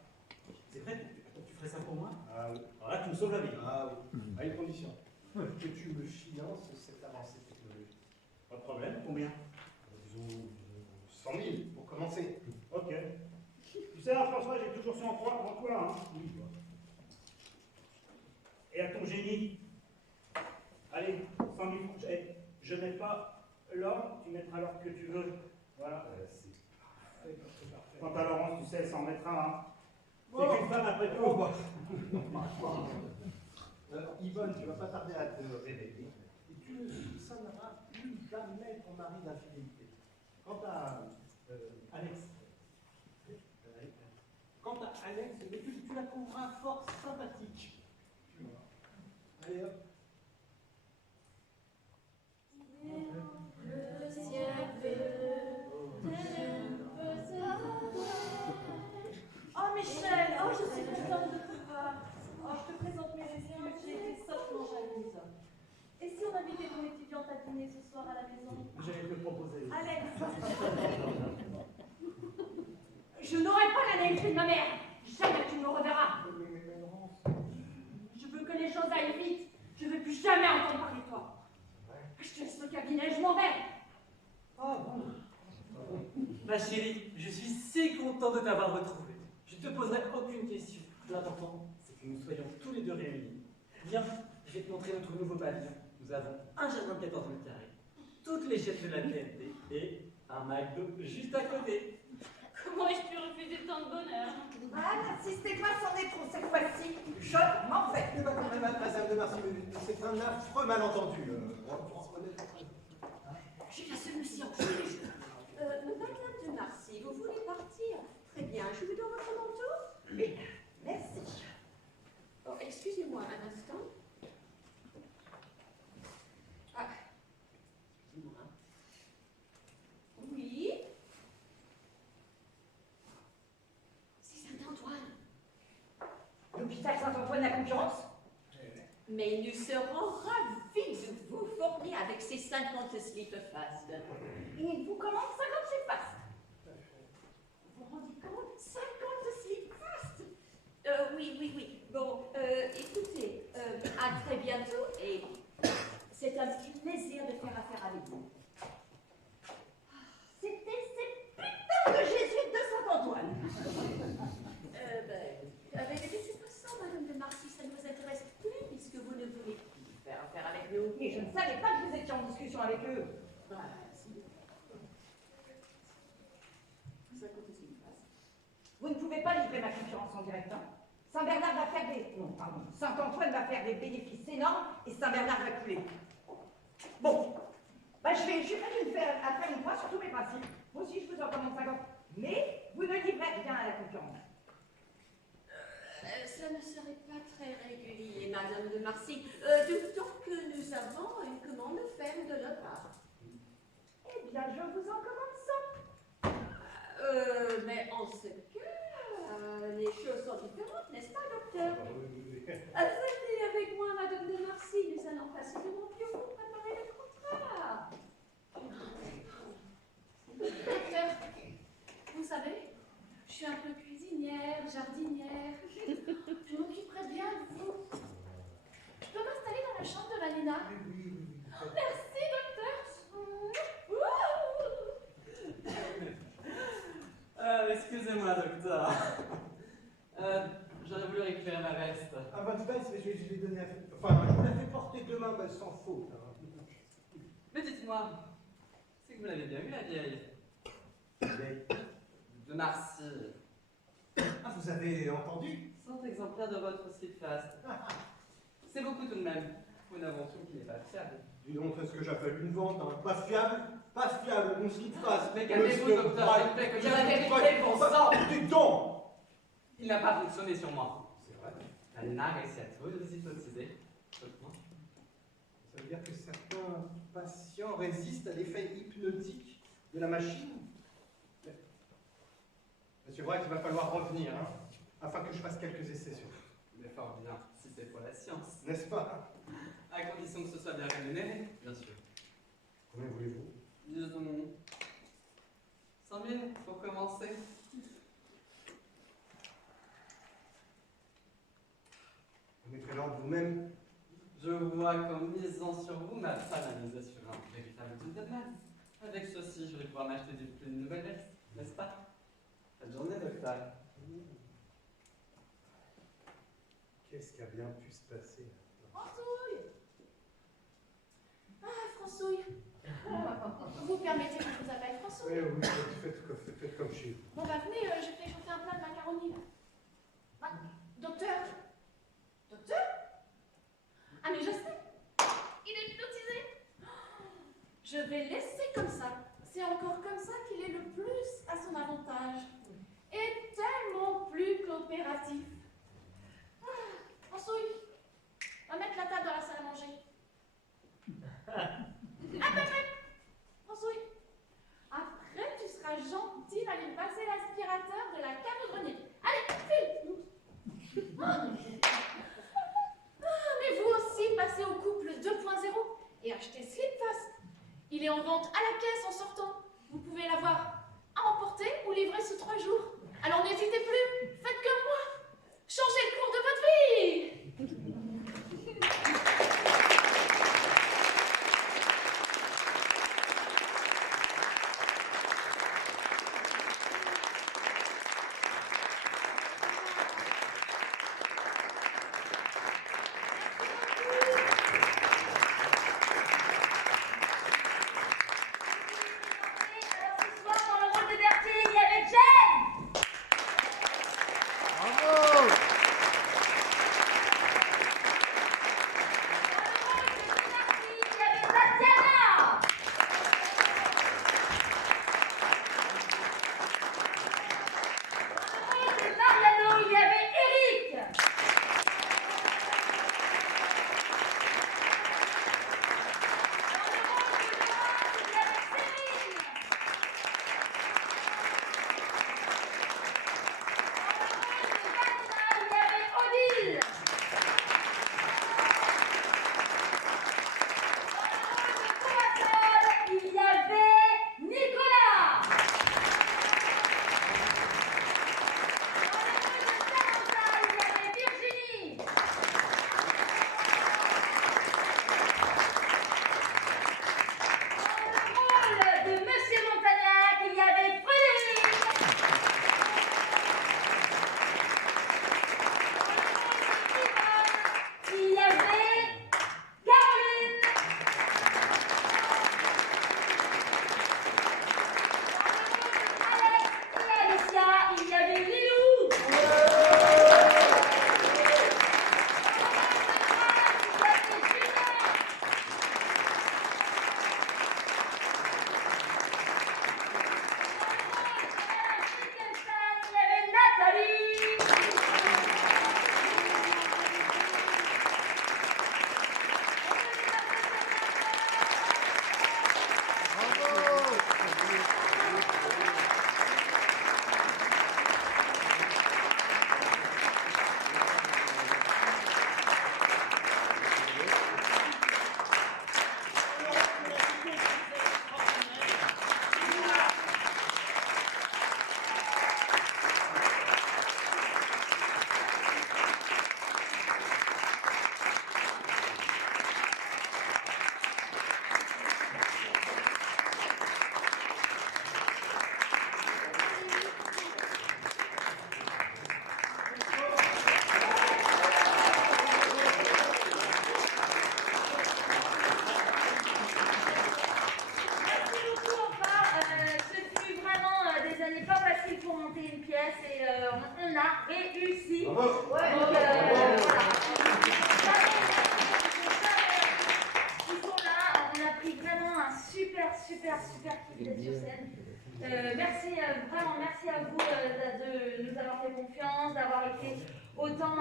C'est vrai, tu ferais ça pour moi? Ah oui. Alors là, tu me sauves la vie. Ah oui, à une condition. Que tu me finances cette avancée technologique. Pas de problème, combien? Disons 100 000 pour commencer. Ok. Tu sais, hein, François, j'ai toujours su en croire en toi, hein. Oui, toi. Et à ton génie. Allez, 100 000 francs. Je mets pas l'or, tu mettras l'or que tu veux. Voilà. C'est parfait. Quant à Laurence, tu sais, elle s'en mettra, hein. Oh. C'est qu'une femme après tout. Yvonne, tu vas pas tarder à te réveiller. Et tu ne soupçonneras plus jamais ton mari d'infidélité. Quant à Alex, tu la trouveras fort sympathique. Tu vois. Allez hop. Le ciel Oh Michel, oh je suis contente de te voir. Oh je te présente mes excuses, j'ai été sottement jalouse. Et si on invitait ton étudiante à dîner ce soir à la maison? J'allais te le proposer. Alex, Je n'aurai pas la naïveté de ma mère. Jamais tu ne me reverras. Je veux que les choses aillent vite. Je ne veux plus jamais entendre parler de toi. Je te laisse le cabinet, je m'en vais. Ah bon. Ma chérie, je suis si content de t'avoir retrouvée. Je ne te poserai aucune question. L'important, c'est que nous soyons tous les deux réunis. Viens, je vais te montrer notre nouveau pavillon. Nous avons un jardin de 14 mètres carrés, toutes les chefs de la TNT et un McDo juste à côté. Comment ai-je pu refuser tant de bonheur? Ah, n'insistez pas, c'en est trop cette fois-ci. Je m'en vais. Mais madame de Marcy, c'est un affreux malentendu. J'ai la seule aussi en jeu. Madame de Marcy, vous voulez partir? Très bien, je vous donne votre manteau? Oui, merci. Oh, excusez-moi un instant. Ah. Excusez-moi. Oui? C'est Saint-Antoine. L'hôpital Saint-Antoine la concurrence? Mais nous serons ravis de vous former avec ces 50 slips fast. Il vous commande 50 fast. Vous vous rendez compte? 50 slips fast. Oui. Bon, écoutez, à très bientôt et c'est un petit plaisir de faire affaire avec vous. C'était ces putains de jésuites de Saint-Antoine. C'est pas ça, Madame de Marcy, ça ne vous intéresse plus puisque vous ne voulez plus faire affaire avec nous. Et je ne savais pas que vous étiez en discussion avec eux. Vous ne pouvez pas livrer ma concurrence en direct. Hein. Saint-Bernard va faire des... Non, pardon. Saint-Antoine va faire des bénéfices énormes et Saint-Bernard va couler. Bon. Bah, je suis prête à faire une fois sur tous mes principes. Moi aussi, je vous en commande 50. Mais vous ne livrez rien à la concurrence. Ça ne serait pas très régulier, Madame de Marcy, d'autant que nous avons une commande ferme de leur part. Eh bien, je vous en commande 100. Mais en ce cas, les choses sont différentes, n'est-ce pas, docteur? Venez avec moi, Madame de Marcy, nous allons passer devant le bureau pour préparer le contrat. docteur, vous savez, je suis un peu cuisinière, jardinière. Je m'occuperai bien de vous. Je peux m'installer dans la chambre de Vanina? Merci, docteur. Excusez-moi, docteur. J'aurais voulu récupérer ma veste. Ah, votre veste, mais je l'ai donné à... Enfin, je vous la fais porter demain, mais sans faute. Hein. Mais dites-moi, c'est que vous l'avez bien vu, la vieille Vieille. de Marcy. Ah, vous avez entendu? 100 exemplaires de votre slip fast. C'est beaucoup tout de même. Pour une aventure qui n'est pas fiable. Dis donc, c'est ce que j'appelle une vente, hein. Pas fiable, on s'y passe. Mais calmez-vous, Monsieur docteur, Bright. s'il vous plaît, que dire la vérité, bon sang. Dis donc. Il n'a pas fonctionné sur moi. C'est vrai. Elle n'a réussi à tout hypnotiser. Ça veut dire que certains patients résistent à l'effet hypnotique de la machine. Monsieur Bright, il va falloir revenir, hein, afin que je fasse quelques essais sur vous. Mais fort bien, si c'est pour la science. N'est-ce pas? À condition que ce soit bien rémunéré, bien sûr. Combien voulez-vous? Disons 100 000 pour commencer. Vous mettrez l'ordre vous-même. Je vois qu'en misant sur vous, ma femme a misé sur un véritable gentleman. Avec ceci, je vais pouvoir m'acheter une nouvelle veste, n'est-ce pas? Bonne journée, docteur. Qu'est-ce qui a bien pu se passer? Fransouille! Ah, Fransouille! Vous permettez que je vous appelle Fransouille? Oui, faites comme chez vous. Bon, bah venez, je vais chauffer un plat de macaroni, là. Ah, docteur? Docteur? Ah, mais je sais! Il est hypnotisé! Je vais laisser comme ça. C'est encore comme ça qu'il est le plus à son avantage. Et tellement plus coopératif. Ah, Fransouille, va mettre la table dans la salle à manger. Après, Fransouille, après tu seras gentil d'aller passer l'aspirateur de la cave au grenier. Allez, file! Mais vous aussi, passez au couple 2.0 et achetez Slipfast. Il est en vente à la caisse en sortant. Vous pouvez l'avoir à emporter ou livrer sous 3 jours. Alors n'hésitez plus, faites comme moi. Changez le cours de votre vie. on a réussi. Bravo. Ouais, Bravo. voilà. Ils sont là super kiff d'être sur scène. Merci, vraiment merci à vous de nous avoir fait confiance, d'avoir été autant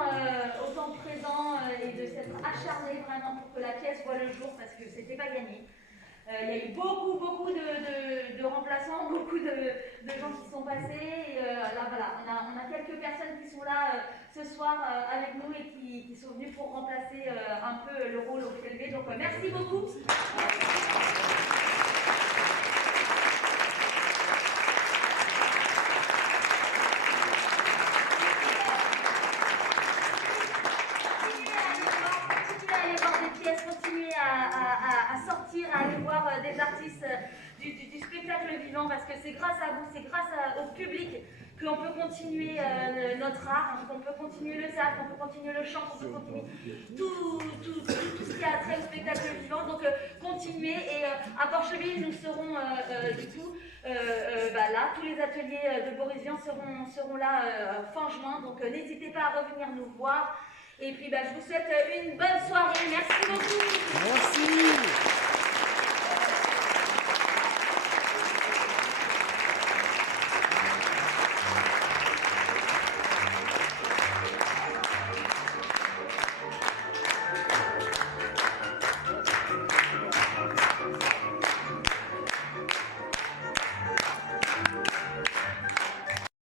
présents et de s'être acharnés vraiment pour que la pièce voit le jour parce que c'était pas gagné. Il y a eu beaucoup de remplaçants, beaucoup de gens qui sont passés. Et, là, voilà, on a quelques personnes qui sont là ce soir avec nous et qui sont venues pour remplacer un peu le rôle au pied levé. Donc, merci beaucoup. Continuer à sortir, à aller voir des artistes du spectacle vivant parce que c'est grâce à vous, c'est grâce au public qu'on peut continuer notre art, qu'on peut continuer le théâtre, qu'on peut continuer le chant, qu'on peut continuer tout ce qui a trait au spectacle vivant. Donc continuez et à Porcheville nous serons du coup là, tous les ateliers de Boris Vian seront là fin juin, donc n'hésitez pas à revenir nous voir. Et puis je vous souhaite une bonne soirée. Merci beaucoup. Merci.